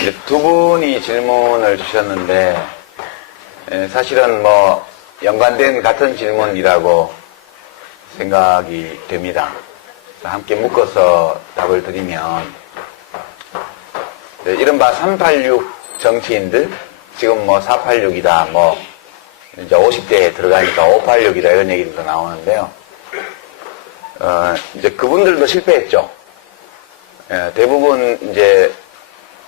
이제 두 분이 질문을 주셨는데, 사실은 뭐, 연관된 같은 질문이라고 생각이 됩니다. 함께 묶어서 답을 드리면, 이른바 386 정치인들, 지금 뭐 486이다, 뭐, 이제 50대에 들어가니까 586이다, 이런 얘기도 나오는데요. 이제 그분들도 실패했죠. 대부분 이제,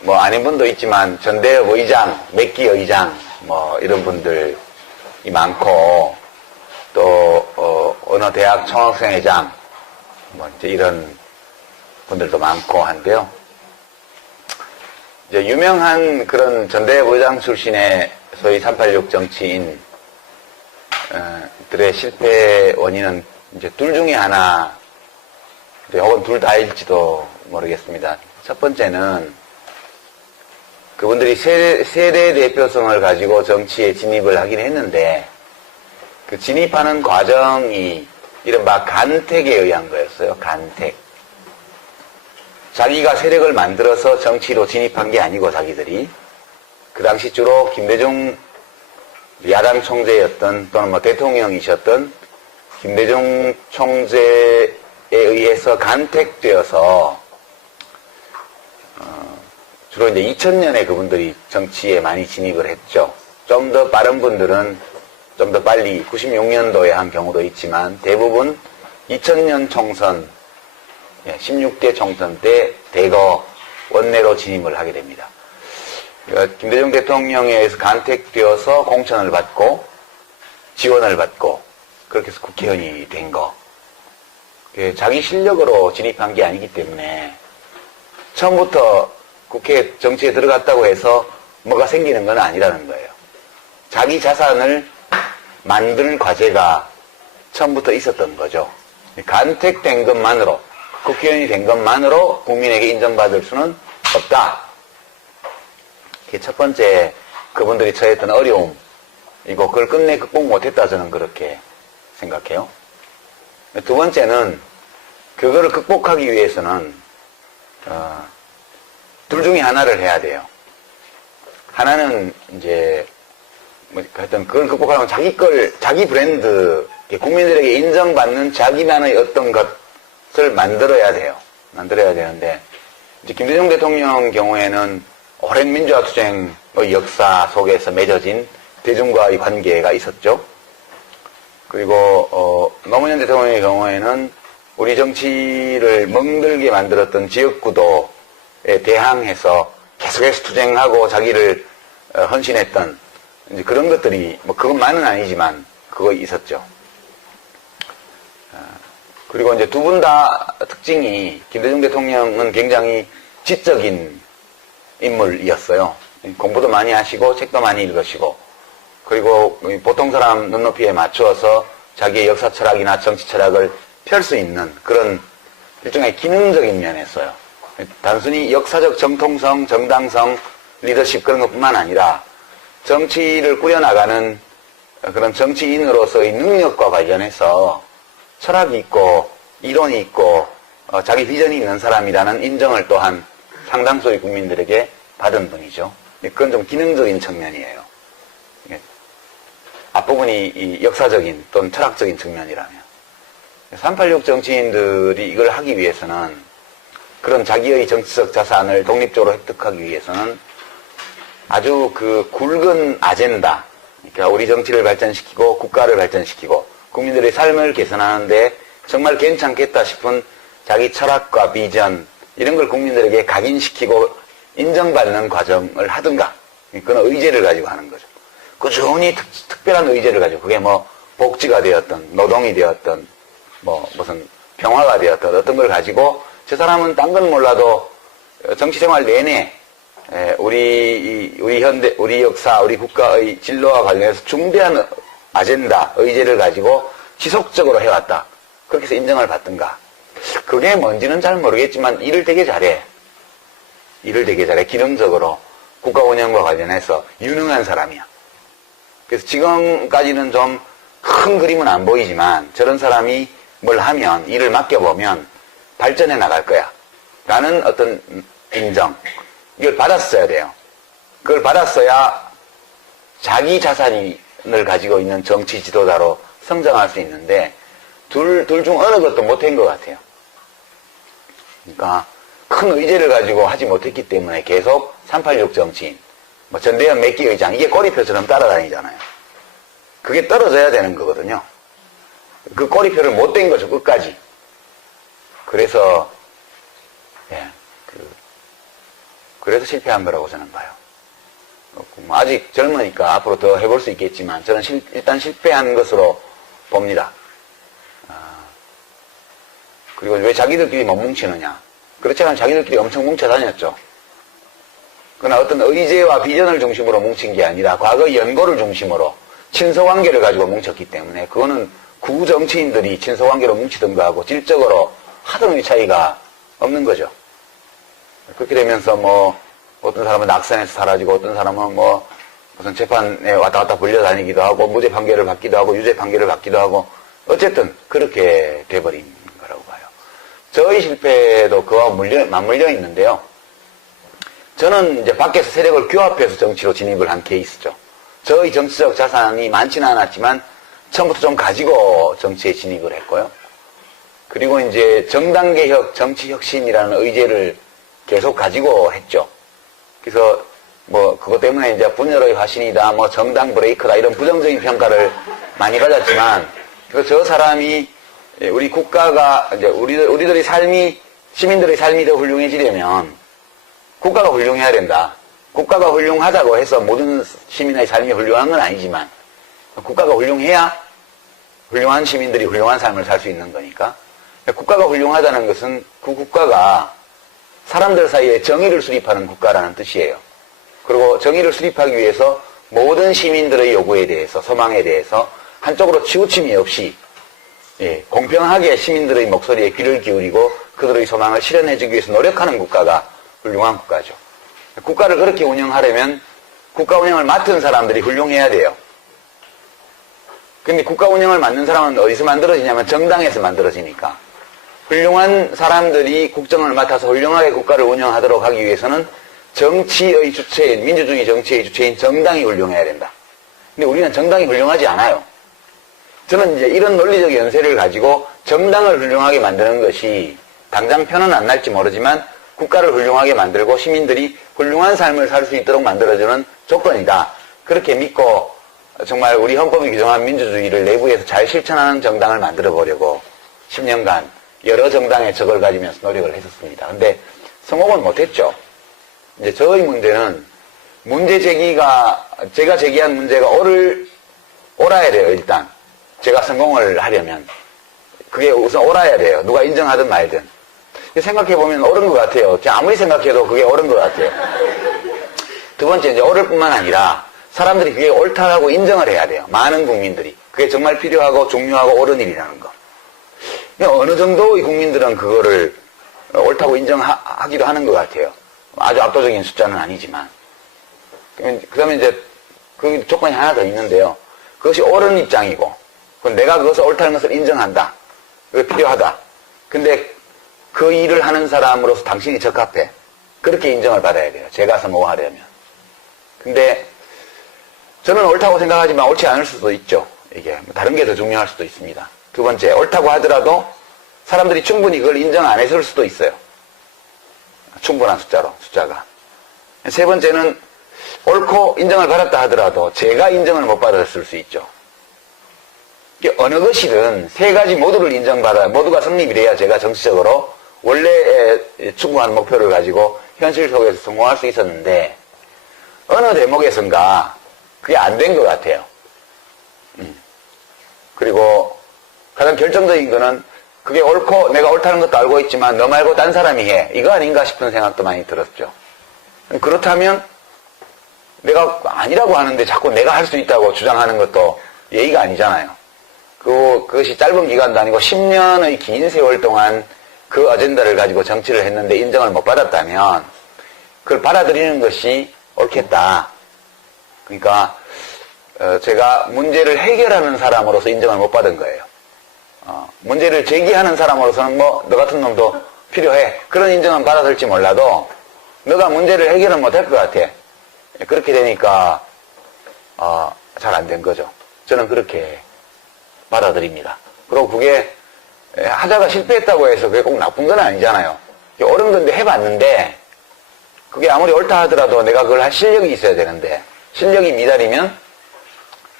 뭐 아닌 분도 있지만 전대협 의장, 맥기 의장 뭐 이런 분들이 많고 또 어느 대학 총학생회장 뭐 이제 이런 분들도 많고 한데요. 이제 유명한 그런 전대협 의장 출신의 소위 386 정치인 들의 실패 원인은 이제 둘 중에 하나 혹은 둘 다일지도 모르겠습니다. 첫 번째는 그분들이 세대 대표성을 가지고 정치에 진입을 하긴 했는데 그 진입하는 과정이 이른바 간택에 의한 거였어요. 간택. 자기가 세력을 만들어서 정치로 진입한 게 아니고 자기들이 그 당시 주로 김대중 야당 총재였던 또는 뭐 대통령이셨던 김대중 총재에 의해서 간택되어서 주로 이제 2000년에 그분들이 정치에 많이 진입을 했죠. 좀 더 빠른 분들은 좀 더 빨리 96년도에 한 경우도 있지만 대부분 2000년 총선, 16대 총선 때 대거 원내로 진입을 하게 됩니다. 그러니까 김대중 대통령에 의해서 간택되어서 공천을 받고 지원을 받고 그렇게 해서 국회의원이 된 거. 자기 실력으로 진입한 게 아니기 때문에 처음부터 국회 정치에 들어갔다고 해서 뭐가 생기는 건 아니라는 거예요. 자기 자산을 만드는 과제가 처음부터 있었던 거죠. 간택된 것만으로, 국회의원이 된 것만으로 국민에게 인정받을 수는 없다. 그게 첫 번째 그분들이 처했던 어려움이고 그걸 끝내 극복 못했다 저는 그렇게 생각해요. 두 번째는 그거를 극복하기 위해서는 둘 중에 하나를 해야 돼요. 하나는 이제 뭐 하여튼 그걸 극복하려면 자기 브랜드, 국민들에게 인정받는 자기만의 어떤 것을 만들어야 돼요. 만들어야 되는데 이제 김대중 대통령 경우에는 오랜 민주화 투쟁의 역사 속에서 맺어진 대중과의 관계가 있었죠. 그리고 노무현 대통령의 경우에는 우리 정치를 멍들게 만들었던 지역구도에 대항해서 계속해서 투쟁하고 자기를 헌신했던 이제 그런 것들이 뭐 그것만은 아니지만 그거 있었죠. 그리고 이제 두 분 다 특징이 김대중 대통령은 굉장히 지적인 인물이었어요. 공부도 많이 하시고 책도 많이 읽으시고 그리고 보통 사람 눈높이에 맞추어서 자기의 역사 철학이나 정치 철학을 펼 수 있는 그런 일종의 기능적인 면에서요. 단순히 역사적 정통성, 정당성, 리더십 그런 것뿐만 아니라 정치를 꾸려나가는 그런 정치인으로서의 능력과 관련해서 철학이 있고 이론이 있고 자기 비전이 있는 사람이라는 인정을 또한 상당수의 국민들에게 받은 분이죠. 그건 좀 기능적인 측면이에요. 앞부분이 이 역사적인 또는 철학적인 측면이라면 386 정치인들이 이걸 하기 위해서는 그런 자기의 정치적 자산을 독립적으로 획득하기 위해서는 아주 그 굵은 아젠다, 그러니까 우리 정치를 발전시키고 국가를 발전시키고 국민들의 삶을 개선하는데 정말 괜찮겠다 싶은 자기 철학과 비전 이런 걸 국민들에게 각인시키고 인정받는 과정을 하든가 그건 의제를 가지고 하는 거죠. 꾸준히 특별한 의제를 가지고 그게 뭐 복지가 되었던 노동이 되었던 뭐 무슨 평화가 되었던 어떤 걸 가지고 저 사람은 딴 건 몰라도 정치생활 내내 우리 현대, 우리 역사, 우리 국가의 진로와 관련해서 중대한 아젠다, 의제를 가지고 지속적으로 해왔다. 그렇게 해서 인정을 받든가. 그게 뭔지는 잘 모르겠지만 일을 되게 잘해. 기능적으로 국가 운영과 관련해서 유능한 사람이야. 그래서 지금까지는 좀 큰 그림은 안 보이지만 저런 사람이 뭘 하면 일을 맡겨보면 발전해 나갈 거야. 라는 어떤 인정. 이걸 받았어야 돼요. 그걸 받았어야 자기 자산을 가지고 있는 정치 지도자로 성장할 수 있는데 둘 중 어느 것도 못한 것 같아요. 그러니까 큰 의제를 가지고 하지 못했기 때문에 계속 386 정치인, 뭐 전대현 맥기 의장, 이게 꼬리표처럼 따라다니잖아요. 그게 떨어져야 되는 거거든요. 그 꼬리표를 못 댄 거죠, 끝까지. 그래서, 그래서 실패한 거라고 저는 봐요. 아직 젊으니까 앞으로 더 해볼 수 있겠지만, 저는 일단 실패한 것으로 봅니다. 그리고 왜 자기들끼리 못 뭉치느냐. 그렇지 않으면 자기들끼리 엄청 뭉쳐 다녔죠. 그러나 어떤 의제와 비전을 중심으로 뭉친 게 아니라 과거 연고를 중심으로 친서관계를 가지고 뭉쳤기 때문에 그거는 구정치인들이 친서관계로 뭉치던 거하고 질적으로 하등의 차이가 없는 거죠. 그렇게 되면서 뭐 어떤 사람은 낙선해서 사라지고 어떤 사람은 뭐 무슨 재판에 왔다 갔다 불려다니기도 하고 무죄 판결을 받기도 하고 유죄 판결을 받기도 하고 어쨌든 그렇게 돼버린 거라고 봐요. 저희 실패도 그와 맞물려 있는데요. 저는 이제 밖에서 세력을 규합해서 정치로 진입을 한 케이스죠. 저희 정치적 자산이 많지는 않았지만 처음부터 좀 가지고 정치에 진입을 했고요. 그리고 이제 정당개혁, 정치혁신이라는 의제를 계속 가지고 했죠. 그래서 뭐 그것 때문에 이제 분열의 화신이다, 뭐 정당 브레이크다 이런 부정적인 평가를 많이 받았지만 저 사람이 우리 국가가 이제 우리들의 삶이 시민들의 삶이 더 훌륭해지려면 국가가 훌륭해야 된다. 국가가 훌륭하다고 해서 모든 시민의 삶이 훌륭한 건 아니지만 국가가 훌륭해야 훌륭한 시민들이 훌륭한 삶을 살 수 있는 거니까 국가가 훌륭하다는 것은 그 국가가 사람들 사이에 정의를 수립하는 국가라는 뜻이에요. 그리고 정의를 수립하기 위해서 모든 시민들의 요구에 대해서 소망에 대해서 한쪽으로 치우침이 없이 공평하게 시민들의 목소리에 귀를 기울이고 그들의 소망을 실현해주기 위해서 노력하는 국가가 훌륭한 국가죠. 국가를 그렇게 운영하려면 국가 운영을 맡은 사람들이 훌륭해야 돼요. 근데 국가 운영을 맡는 사람은 어디서 만들어지냐면 정당에서 만들어지니까 훌륭한 사람들이 국정을 맡아서 훌륭하게 국가를 운영하도록 하기 위해서는 정치의 주체인, 민주주의 정치의 주체인 정당이 훌륭해야 된다. 근데 우리는 정당이 훌륭하지 않아요. 저는 이제 이런 논리적 연세를 가지고 정당을 훌륭하게 만드는 것이 당장 편은 안 날지 모르지만 국가를 훌륭하게 만들고 시민들이 훌륭한 삶을 살 수 있도록 만들어주는 조건이다. 그렇게 믿고 정말 우리 헌법이 규정한 민주주의를 내부에서 잘 실천하는 정당을 만들어 보려고 10년간 여러 정당의 적을 가지면서 노력을 했었습니다. 근데 성공은 못했죠. 이제 저의 문제는 문제 제기가 제가 제기한 문제가 옳아야 돼요. 일단 제가 성공을 하려면 그게 우선 옳아야 돼요. 누가 인정하든 말든. 생각해보면 옳은 것 같아요. 아무리 생각해도 그게 옳은 것 같아요. 두 번째, 이제 옳을 뿐만 아니라 사람들이 그게 옳다라고 인정을 해야 돼요. 많은 국민들이. 그게 정말 필요하고 중요하고 옳은 일이라는 거. 어느 정도의 국민들은 그거를 옳다고 인정하기도 하는 것 같아요. 아주 압도적인 숫자는 아니지만. 그 다음에 이제 그 조건이 하나 더 있는데요. 그것이 옳은 입장이고, 내가 그것을 옳다는 것을 인정한다. 그게 필요하다. 근데 그 일을 하는 사람으로서 당신이 적합해. 그렇게 인정을 받아야 돼요. 제가 성공하려면. 근데 저는 옳다고 생각하지만 옳지 않을 수도 있죠. 이게 다른 게 더 중요할 수도 있습니다. 두 번째, 옳다고 하더라도 사람들이 충분히 그걸 인정 안 했을 수도 있어요. 충분한 숫자가. 세 번째는 옳고 인정을 받았다 하더라도 제가 인정을 못 받았을 수 있죠. 어느 것이든 세 가지 모두를 인정받아야, 모두가 성립이 돼야 제가 정치적으로 원래 추구한 목표를 가지고 현실 속에서 성공할 수 있었는데 어느 대목에선가 그게 안 된 것 같아요. 그리고 가장 결정적인 거는 그게 옳고 내가 옳다는 것도 알고 있지만 너 말고 딴 사람이 해. 이거 아닌가 싶은 생각도 많이 들었죠. 그렇다면 내가 아니라고 하는데 자꾸 내가 할 수 있다고 주장하는 것도 예의가 아니잖아요. 그것이 짧은 기간도 아니고 10년의 긴 세월 동안 그 어젠다를 가지고 정치를 했는데 인정을 못 받았다면 그걸 받아들이는 것이 옳겠다. 그러니까 제가 문제를 해결하는 사람으로서 인정을 못 받은 거예요. 문제를 제기하는 사람으로서는 너 같은 놈도 필요해. 그런 인정은 받았을지 몰라도 너가 문제를 해결은 못할 것 같아. 그렇게 되니까 잘 안 된 거죠. 저는 그렇게 받아들입니다. 그리고 그게 하다가 실패했다고 해서 그게 꼭 나쁜 건 아니잖아요. 옳은 건데 해봤는데 그게 아무리 옳다 하더라도 내가 그걸 할 실력이 있어야 되는데 실력이 미달이면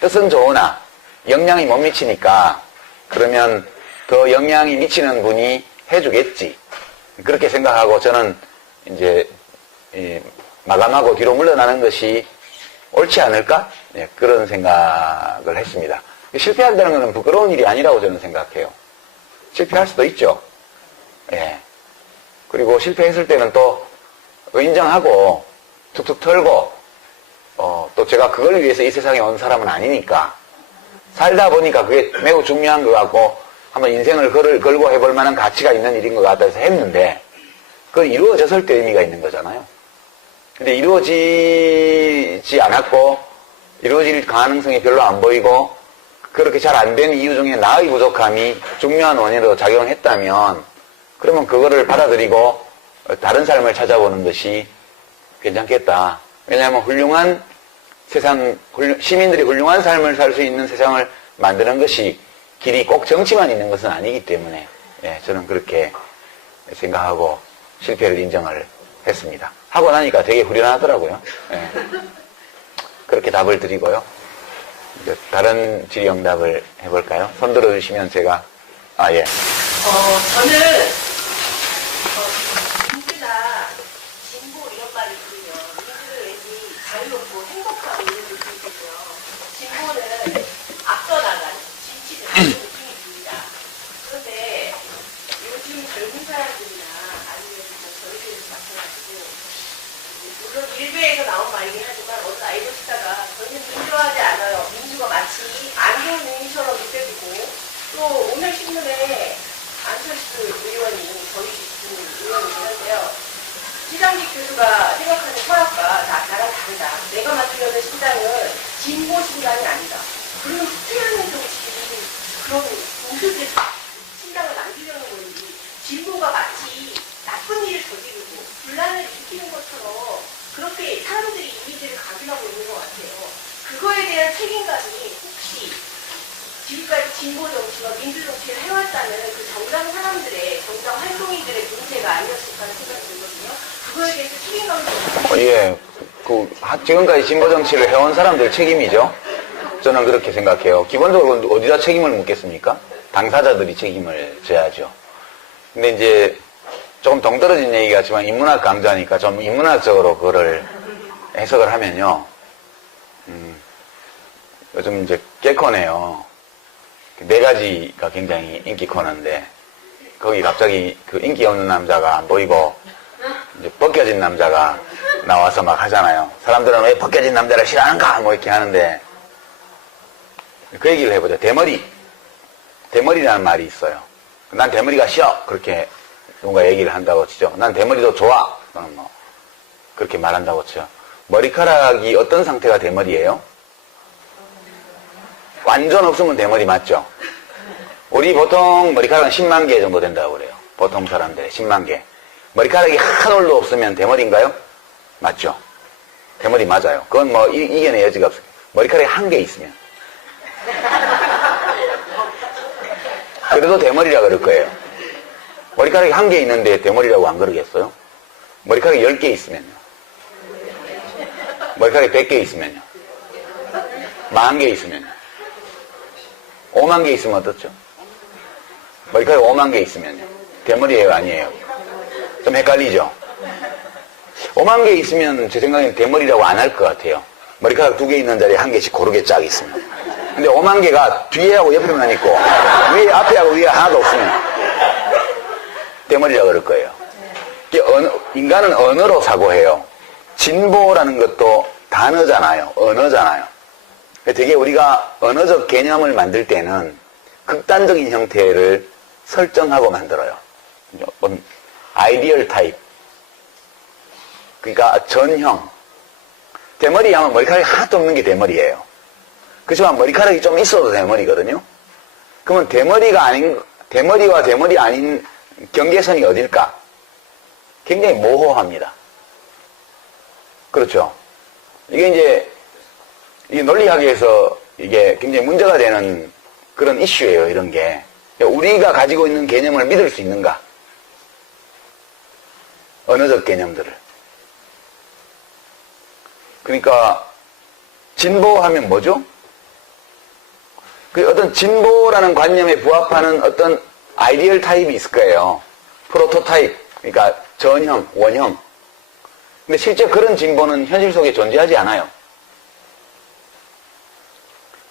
뜻은 좋으나 영향이 못 미치니까 그러면 더 영향이 미치는 분이 해주겠지. 그렇게 생각하고 저는 이제 마감하고 뒤로 물러나는 것이 옳지 않을까? 네, 그런 생각을 했습니다. 실패한다는 것은 부끄러운 일이 아니라고 저는 생각해요. 실패할 수도 있죠. 예. 그리고 실패했을 때는 또 인정하고 툭툭 털고 또 제가 그걸 위해서 이 세상에 온 사람은 아니니까 살다 보니까 그게 매우 중요한 것 같고 한번 인생을 걸고 해볼 만한 가치가 있는 일인 것 같아서 했는데 그건 이루어졌을 때 의미가 있는 거잖아요. 근데 이루어지지 않았고 이루어질 가능성이 별로 안 보이고 그렇게 잘 안 된 이유 중에 나의 부족함이 중요한 원인으로 작용했다면 그러면 그거를 받아들이고 다른 삶을 찾아보는 것이 괜찮겠다. 왜냐하면 훌륭한 세상, 시민들이 훌륭한 삶을 살 수 있는 세상을 만드는 것이 길이 꼭 정치만 있는 것은 아니기 때문에 예, 저는 그렇게 생각하고 실패를 인정을 했습니다. 하고 나니까 되게 후련하더라고요. 예. 그렇게 답을 드리고요. 이제 다른 질의응답을 해볼까요? 손 들어주시면 제가 예. 저는 민주나 진보 이런 말이 있군요. 민주는 왠지 자유롭고 행복하고 이런 느낌이 들고요. 진보는 앞서 나가는 진취는 그런 느낌이 듭니다. 그런데 요즘 젊은 사람들이나 아니면 저희들에서 마찬가지고 물론 일베에서 나온 말이긴 하지만 어느 아이돌 스타가 저는 민주화하지 않아요. 민주가 마치 안경능이처럼 느껴지고 또 오늘 신문에 안철수 의원이 저희 의원이긴 한데요. 시장직 교수가 생각하는 철학과 나랑 다르다. 내가 만들려는 신당은 진보 신당이 아니다. 그러면 투명한 정치인이 그런 우습게 신당을 만들려는 건지 진보가 마치 나쁜 일을 저지르고 분란을 일으키는 것처럼 그렇게 사람들이 이미지를 각인하고 있는 것 같아요. 그거에 대한 책임감이 혹시 지금까지 진보 정치와 민주 정치를 해왔다는 그 정당 사람들의, 정당 활동인들의 문제가 아니었을까 하는 생각이 들거든요. 그거에 대해서 책임감이 좀 예, 지금까지 진보 정치를 해온 사람들 책임이죠. 저는 그렇게 생각해요. 기본적으로 어디다 책임을 묻겠습니까? 당사자들이 책임을 져야죠. 근데 이제 조금 동떨어진 얘기 같지만 인문학 강좌니까 좀 인문학적으로 그거를 해석을 하면요. 요즘 이제 개코네요. 네 가지가 굉장히 인기 코너인데 거기 갑자기 그 인기 없는 남자가 안 보이고 이제 벗겨진 남자가 나와서 막 하잖아요. 사람들은 왜 벗겨진 남자를 싫어하는가 뭐 이렇게 하는데 그 얘기를 해보죠. 대머리라는 말이 있어요. 난 대머리가 싫어 그렇게 누군가 얘기를 한다고 치죠. 난 대머리도 좋아 그럼 뭐 그렇게 말한다고 치죠. 머리카락이 어떤 상태가 대머리예요? 완전 없으면 대머리 맞죠? 우리 보통 머리카락은 10만 개 정도 된다고 그래요. 보통 사람들의 10만 개. 머리카락이 한 올도 없으면 대머리인가요? 맞죠? 대머리 맞아요. 그건 뭐 이겨낼 여지가 없어요. 머리카락이 한 개 있으면. 그래도 대머리라 그럴 거예요. 머리카락이 한 개 있는데 대머리라고 안 그러겠어요? 머리카락이 10개 있으면요. 머리카락이 100개 있으면요. 10,000개 있으면요. 5만 개 있으면 어떻죠? 머리카락이 5만 개 있으면요. 대머리예요, 아니에요? 좀 헷갈리죠? 5만 개 있으면 제 생각에는 대머리라고 안 할 것 같아요. 머리카락 2개 있는 자리에 1개씩 고르게 쫙 있으면. 근데 5만 개가 뒤에하고 옆에만 있고 위에 앞에하고 위에 하나도 없으면 대머리라고 그럴 거예요. 인간은 언어로 사고해요. 진보라는 것도 단어잖아요. 언어잖아요. 되게 우리가 언어적 개념을 만들 때는 극단적인 형태를 설정하고 만들어요. 아이디얼 타입. 그러니까 전형. 대머리 하면 머리카락이 하나도 없는 게 대머리예요. 그렇지만 머리카락이 좀 있어도 대머리거든요. 그러면 대머리와 대머리 아닌 경계선이 어딜까? 굉장히 모호합니다. 그렇죠. 이게 이제, 이 논리학에서 이게 굉장히 문제가 되는 그런 이슈예요, 이런 게. 우리가 가지고 있는 개념을 믿을 수 있는가? 언어적 개념들을. 그러니까, 진보하면 뭐죠? 그 어떤 진보라는 관념에 부합하는 어떤 아이디얼 타입이 있을 거예요. 프로토타입, 그러니까 전형, 원형. 근데 실제 그런 진보는 현실 속에 존재하지 않아요.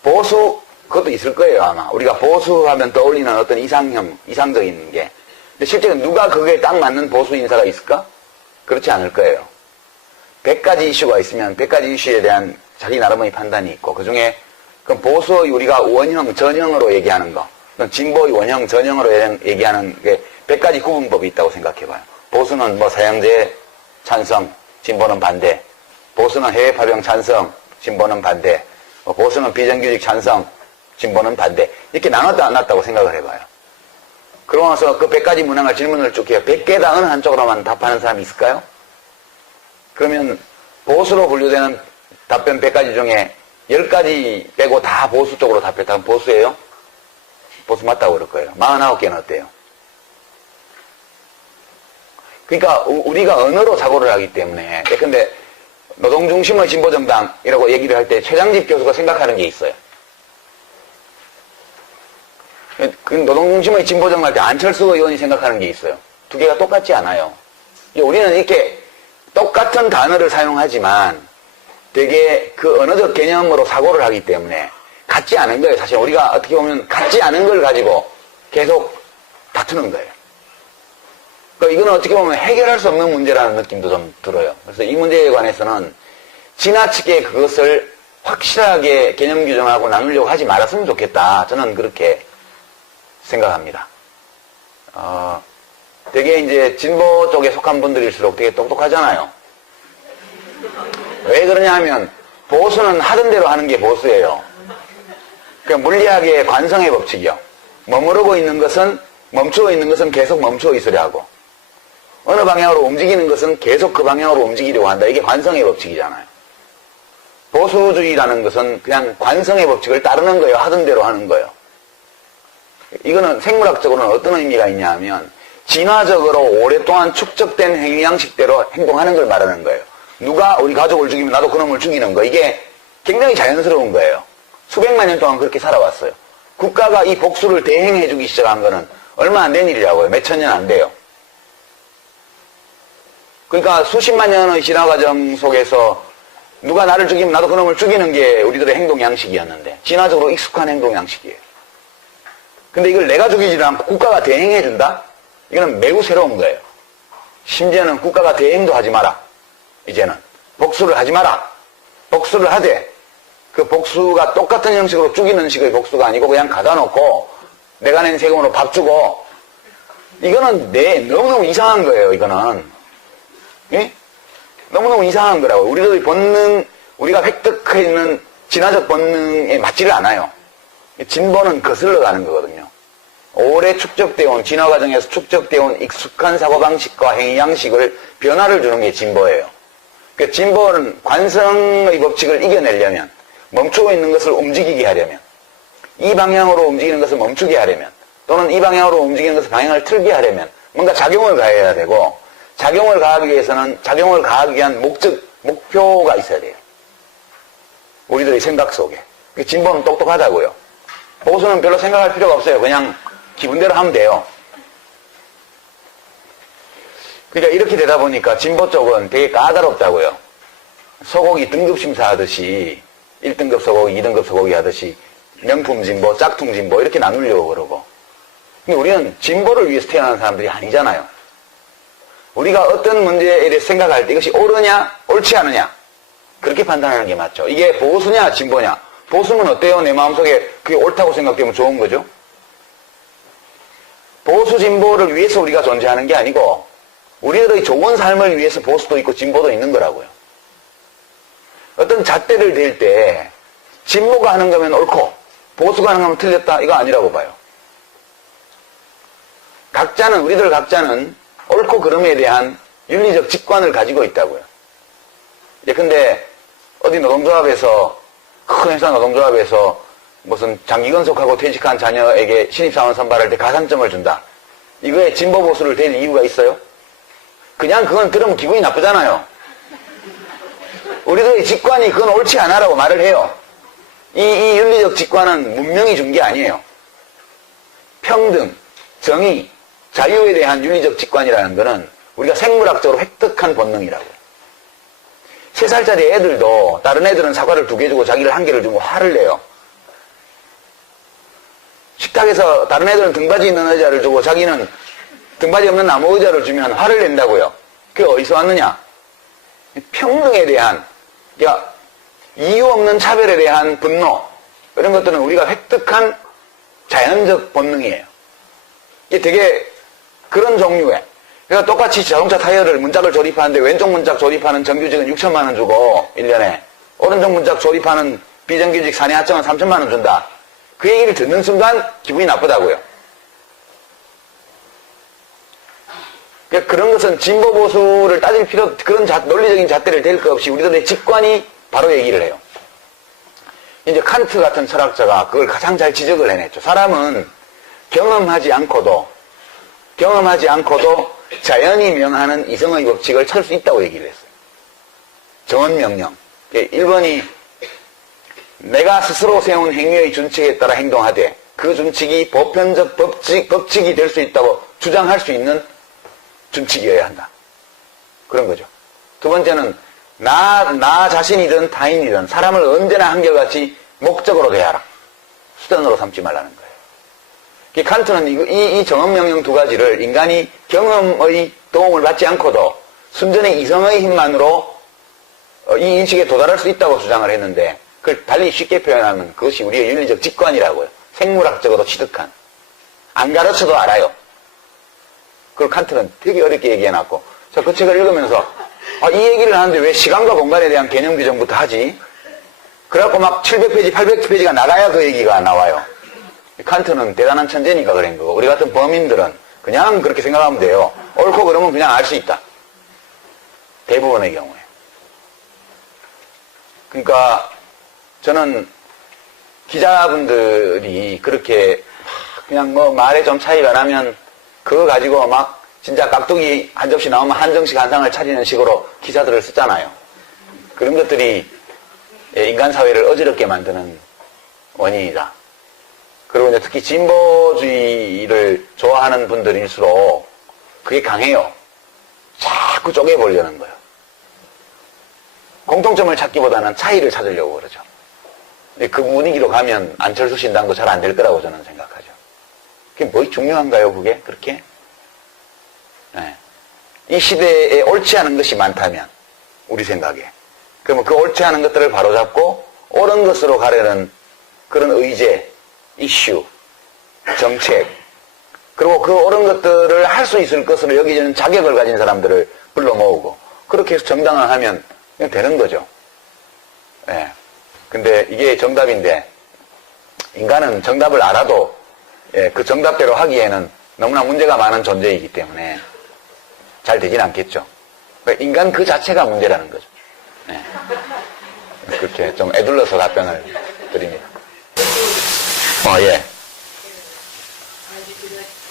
보수, 그것도 있을 거예요, 아마. 우리가 보수하면 떠올리는 어떤 이상형, 이상적인 게. 근데 실제로 누가 그게 딱 맞는 보수 인사가 있을까? 그렇지 않을 거예요. 100가지 이슈가 있으면 100가지 이슈에 대한 자기 나름의 판단이 있고, 그 중에 그럼 보수의 우리가 원형, 전형으로 얘기하는 거, 진보의 원형, 전형으로 얘기하는 게 100가지 구분법이 있다고 생각해봐요. 보수는 뭐 사형제 찬성, 진보는 반대. 보수는 해외 파병 찬성, 진보는 반대. 보수는 비정규직 찬성, 진보는 반대. 이렇게 나눴다고 생각을 해봐요. 그러고 나서 그 100가지 문항을 질문을 쭉 해요. 100개다 어느 한쪽으로만 답하는 사람이 있을까요? 그러면 보수로 분류되는 답변 100가지 중에 10가지 빼고 다 보수 쪽으로 답했다면 보수예요? 보수 맞다고 그럴 거예요. 49개는 어때요? 그러니까 우리가 언어로 사고를 하기 때문에. 근데 노동중심의 진보정당이라고 얘기를 할 때 최장집 교수가 생각하는 게 있어요. 그 노동중심의 진보정당 할 때 안철수 의원이 생각하는 게 있어요. 두 개가 똑같지 않아요. 우리는 이렇게 똑같은 단어를 사용하지만 되게 그 언어적 개념으로 사고를 하기 때문에 같지 않은 거예요. 사실 우리가 어떻게 보면 같지 않은 걸 가지고 계속 다투는 거예요. 그러니까 이거는 어떻게 보면 해결할 수 없는 문제라는 느낌도 좀 들어요. 그래서 이 문제에 관해서는 지나치게 그것을 확실하게 개념 규정하고 나누려고 하지 말았으면 좋겠다. 저는 그렇게 생각합니다. 되게 이제 진보 쪽에 속한 분들일수록 되게 똑똑하잖아요. 왜 그러냐 하면 보수는 하던 대로 하는 게 보수예요. 그러니까 물리학의 관성의 법칙이요. 머무르고 있는 것은, 멈추어 있는 것은 계속 멈추어 있으려 하고, 어느 방향으로 움직이는 것은 계속 그 방향으로 움직이려고 한다. 이게 관성의 법칙이잖아요. 보수주의라는 것은 그냥 관성의 법칙을 따르는 거예요. 하던 대로 하는 거예요. 이거는 생물학적으로는 어떤 의미가 있냐 하면 진화적으로 오랫동안 축적된 행위 양식대로 행동하는 걸 말하는 거예요. 누가 우리 가족을 죽이면 나도 그놈을 죽이는 거. 이게 굉장히 자연스러운 거예요. 수백만 년 동안 그렇게 살아왔어요. 국가가 이 복수를 대행해주기 시작한 거는 얼마 안 된 일이라고요. 몇천 년 안 돼요. 그러니까 수십만 년의 진화 과정 속에서 누가 나를 죽이면 나도 그놈을 죽이는 게 우리들의 행동 양식이었는데 진화적으로 익숙한 행동 양식이에요. 근데 이걸 내가 죽이지 않고 국가가 대행해준다? 이거는 매우 새로운 거예요. 심지어는 국가가 대행도 하지 마라. 이제는 복수를 하지 마라. 복수를 하되 그 복수가 똑같은 형식으로 죽이는 식의 복수가 아니고 그냥 가다 놓고 내가 낸 세금으로 밥 주고, 이거는 너무너무 이상한 거예요. 이거는 예? 너무너무 이상한 거라고. 우리들의 본능, 우리가 획득해 있는 진화적 본능에 맞지를 않아요. 진보는 거슬러 가는 거거든요. 오래 축적되어 온, 진화 과정에서 축적되어 온 익숙한 사고방식과 행위 양식을 변화를 주는 게 진보예요. 그 진보는 관성의 법칙을 이겨내려면, 멈추고 있는 것을 움직이게 하려면, 이 방향으로 움직이는 것을 멈추게 하려면, 또는 이 방향으로 움직이는 것을 방향을 틀게 하려면 뭔가 작용을 가해야 되고, 작용을 가하기 위해서는 작용을 가하기 위한 목표가 있어야 돼요. 우리들의 생각 속에. 진보는 똑똑하다고요. 보수는 별로 생각할 필요가 없어요. 그냥 기분대로 하면 돼요. 그러니까 이렇게 되다 보니까 진보 쪽은 되게 까다롭다고요. 소고기 등급 심사하듯이 1등급 소고기, 2등급 소고기 하듯이 명품 진보, 짝퉁 진보 이렇게 나누려고 그러고. 근데 우리는 진보를 위해서 태어난 사람들이 아니잖아요. 우리가 어떤 문제에 대해 생각할 때 이것이 옳으냐, 옳지 않으냐 그렇게 판단하는 게 맞죠. 이게 보수냐, 진보냐. 보수는 어때요? 내 마음속에 그게 옳다고 생각되면 좋은 거죠. 보수 진보를 위해서 우리가 존재하는 게 아니고 우리들의 좋은 삶을 위해서 보수도 있고 진보도 있는 거라고요. 어떤 잣대를 댈 때 진보가 하는 거면 옳고 보수가 하는 거면 틀렸다 이거 아니라고 봐요. 우리들 각자는 옳고 그름에 대한 윤리적 직관을 가지고 있다고요. 근데 어디 노동조합에서, 큰 회사 노동조합에서 무슨 장기 근속하고 퇴직한 자녀에게 신입사원 선발할 때 가산점을 준다. 이거에 진보 보수를 댈 이유가 있어요? 그냥 그건 들으면 기분이 나쁘잖아요. 우리들의 직관이 그건 옳지 않아라고 말을 해요. 이 윤리적 직관은 문명이 준 게 아니에요. 평등, 정의, 자유에 대한 윤리적 직관이라는 것은 우리가 생물학적으로 획득한 본능이라고요. 3살짜리 애들도 다른 애들은 사과를 2개 주고 자기를 1개를 주고 화를 내요. 식탁에서 다른 애들은 등받이 있는 의자를 주고 자기는 등받이 없는 나무 의자를 주면 화를 낸다고요. 그게 어디서 왔느냐? 평등에 대한, 그러니까 이유 없는 차별에 대한 분노, 이런 것들은 우리가 획득한 자연적 본능이에요. 이게 되게 그런 종류의, 그러니까 똑같이 자동차 타이어를 문짝을 조립하는데 왼쪽 문짝 조립하는 정규직은 6천만 원 주고 1년에 오른쪽 문짝 조립하는 비정규직 사내 하청은 3천만 원 준다. 그 얘기를 듣는 순간 기분이 나쁘다고요. 그러니까 그런 것은 진보 보수를 따질 필요, 그런 논리적인 잣대를 댈 것 없이 우리들의 직관이 바로 얘기를 해요. 이제 칸트 같은 철학자가 그걸 가장 잘 지적을 해냈죠. 사람은 경험하지 않고도 자연이 명하는 이성의 법칙을 찾을 수 있다고 얘기를 했어요. 정언명령. 1번이 내가 스스로 세운 행위의 준칙에 따라 행동하되 그 준칙이 보편적 법칙이 될 수 있다고 주장할 수 있는 준칙이어야 한다. 그런 거죠. 2번째는 나 자신이든 타인이든 사람을 언제나 한결같이 목적으로 대하라. 수단으로 삼지 말라는 거예요. 칸트는 이 정언명령 2가지를 인간이 경험의 도움을 받지 않고도 순전히 이성의 힘만으로 이 인식에 도달할 수 있다고 주장을 했는데 그걸 달리 쉽게 표현하면 그것이 우리의 윤리적 직관이라고요. 생물학적으로 취득한. 안 가르쳐도 알아요. 그걸 칸트는 되게 어렵게 얘기해놨고 자, 그 책을 읽으면서 이 얘기를 하는데 왜 시간과 공간에 대한 개념 규정부터 하지? 그래갖고 막 700페이지, 800페이지가 나가야 그 얘기가 나와요. 칸트는 대단한 천재니까 그런 거고 우리 같은 범인들은 그냥 그렇게 생각하면 돼요. 옳고 그러면 그냥 알 수 있다. 대부분의 경우에. 그러니까 저는 기자분들이 그렇게 그냥 뭐 말에 좀 차이가 나면 그거 가지고 막 진짜 깍두기 한 접시 나오면 한정식 한 상을 차리는 식으로 기사들을 쓰잖아요. 그런 것들이 인간 사회를 어지럽게 만드는 원인이다. 그리고 이제 특히 진보주의를 좋아하는 분들일수록 그게 강해요. 자꾸 쪼개보려는 거예요. 공통점을 찾기보다는 차이를 찾으려고 그러죠. 그 분위기로 가면 안철수 신당도 잘 안 될 거라고 저는 생각하죠. 그게 뭐 중요한가요, 그게? 그렇게? 네. 이 시대에 옳지 않은 것이 많다면, 우리 생각에. 그러면 그 옳지 않은 것들을 바로잡고 옳은 것으로 가려는 그런 의제, 이슈, 정책, 그리고 그 옳은 것들을 할 수 있을 것으로 여기지는 자격을 가진 사람들을 불러 모으고, 그렇게 해서 정당을 하면 그냥 되는 거죠. 예. 근데 이게 정답인데, 인간은 정답을 알아도, 그 정답대로 하기에는 너무나 문제가 많은 존재이기 때문에 잘 되진 않겠죠. 그러니까 인간 그 자체가 문제라는 거죠. 예. 그렇게 좀 애둘러서 답변을 드립니다. 예. 제가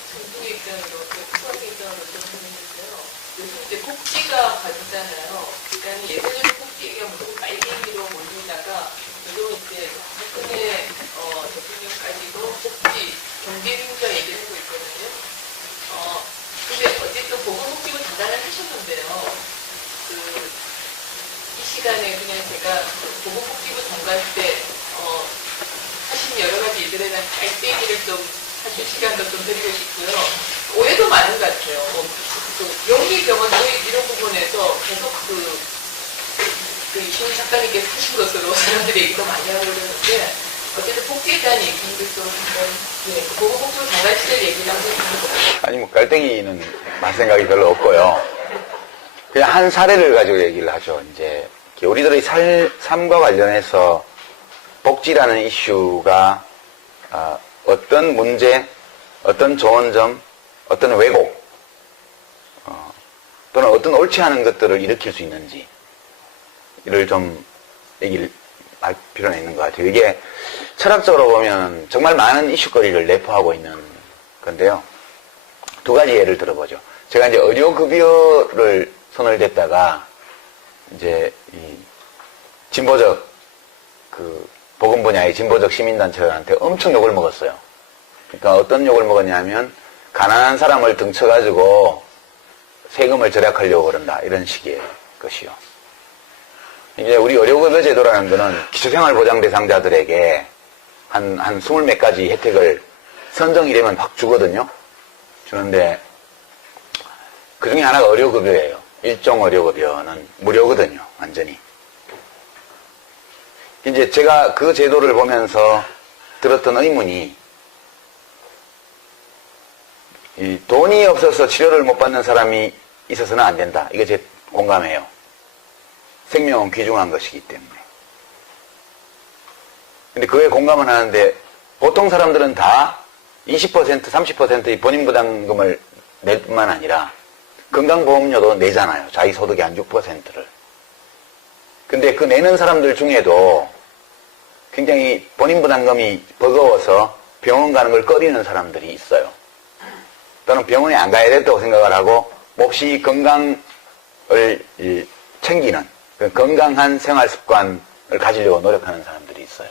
정부의 입장으로, 수학의 입장으로 접근했는데요. 요즘 이제 복지가 가지잖아요. 그러니까 예전에는 복지 얘기가 무슨 빨갱이로 몰리다가 요즘 이제 박근혜 대통령까지도 복지, 경제민주화 얘기를 하고 있거든요. 근데 어쨌든 보건복지부 장관을 하셨는데요. 이 시간에 그냥 제가 보건복지부 장관 때 하신 여러 가지 일들에 대한 깔때기를 좀 하실 시간도 좀 드리고 싶고요. 오해도 많은 것 같아요. 영리병원 이런 부분에서 계속 이시훈 작가님께서 하신 것으로 사람들이 얘기도 많이 하고 그러는데 어쨌든 복지에 대한 얘기를 좀 한번 보건복지부 장관 시절 얘기를 한번 해보세요. 아니 뭐 깔때기는 할 생각이 별로 없고요. 그냥 한 사례를 가지고 얘기를 하죠. 이제 우리들의 삶과 관련해서 복지라는 이슈가 어떤 문제, 어떤 좋은 점, 어떤 왜곡 또는 어떤 옳지 않은 것들을 일으킬 수 있는지 이를 좀 얘기를 할 필요는 있는 것 같아요. 이게 철학적으로 보면 정말 많은 이슈거리를 내포하고 있는 건데요. 두 가지 예를 들어보죠. 제가 이제 의료급여를 손을 댔다가 이제 이 진보적 그 보건 분야의 진보적 시민단체들한테 엄청 욕을 먹었어요. 그러니까 어떤 욕을 먹었냐면 가난한 사람을 등쳐가지고 세금을 절약하려고 그런다 이런 식의 것이요. 이제 우리 의료급여 제도라는 거는 기초생활보장 대상자들에게 한 20몇 가지 혜택을 선정이 되면 확 주거든요. 주는데 그 중에 하나가 의료급여예요. 일종 의료급여는 무료거든요. 완전히. 이제 제가 그 제도를 보면서 들었던 의문이 이 돈이 없어서 치료를 못 받는 사람이 있어서는 안 된다. 이게 제 공감해요. 생명은 귀중한 것이기 때문에. 근데 그에 공감은 하는데 보통 사람들은 다 20%, 30%의 본인 부담금을 낼 뿐만 아니라 건강보험료도 내잖아요. 자기 소득의 한 6%를. 근데 그 내는 사람들 중에도 굉장히 본인 부담금이 버거워서 병원 가는 걸 꺼리는 사람들이 있어요. 또는 병원에 안 가야 된다고 생각을 하고 몹시 건강을 챙기는 건강한 생활 습관을 가지려고 노력하는 사람들이 있어요.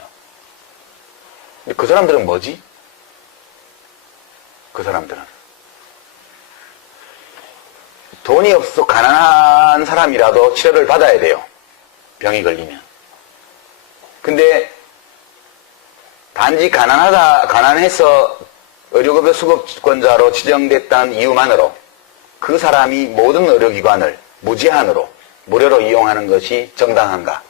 근데 그 사람들은 뭐지? 그 사람들은 돈이 없어 가난한 사람이라도 치료를 받아야 돼요. 병이 걸리면. 근데 단지 가난해서 의료급여 수급권자로 지정됐다는 이유만으로 그 사람이 모든 의료기관을 무제한으로 무료로 이용하는 것이 정당한가?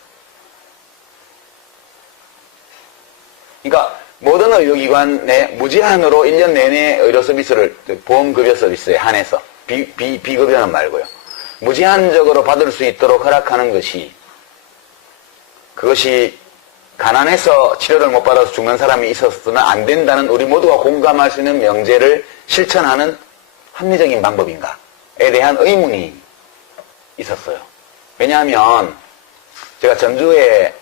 그러니까 모든 의료기관에 무제한으로 1년 내내 의료 서비스를 보험급여 서비스에 한해서 비급여는 말고요. 무제한적으로 받을 수 있도록 허락하는 것이 그것이 가난해서 치료를 못 받아서 죽는 사람이 있었으면 안 된다는 우리 모두가 공감할 수 있는 명제를 실천하는 합리적인 방법인가에 대한 의문이 있었어요. 왜냐하면 제가 전주에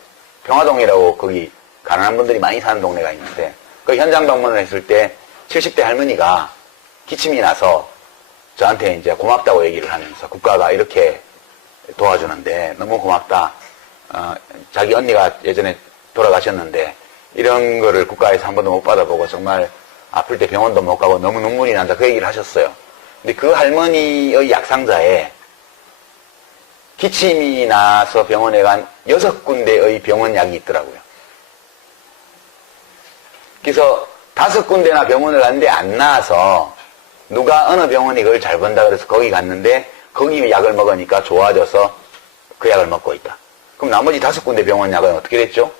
평화동이라고 거기 가난한 분들이 많이 사는 동네가 있는데 그 현장 방문을 했을 때 70대 할머니가 기침이 나서 저한테 이제 고맙다고 얘기를 하면서 국가가 이렇게 도와주는데 너무 고맙다. 자기 언니가 예전에 돌아가셨는데 이런 거를 국가에서 한 번도 못 받아보고 정말 아플 때 병원도 못 가고 너무 눈물이 난다. 그 얘기를 하셨어요. 근데 그 할머니의 약상자에 기침이 나서 병원에 간 6군데의 병원약이 있더라고요. 그래서 5군데나 병원을 갔는데 안 나와서 누가 어느 병원이 그걸 잘 본다 그래서 거기 갔는데 거기 약을 먹으니까 좋아져서 그 약을 먹고 있다. 그럼 나머지 5군데 병원 약은 어떻게 됐죠?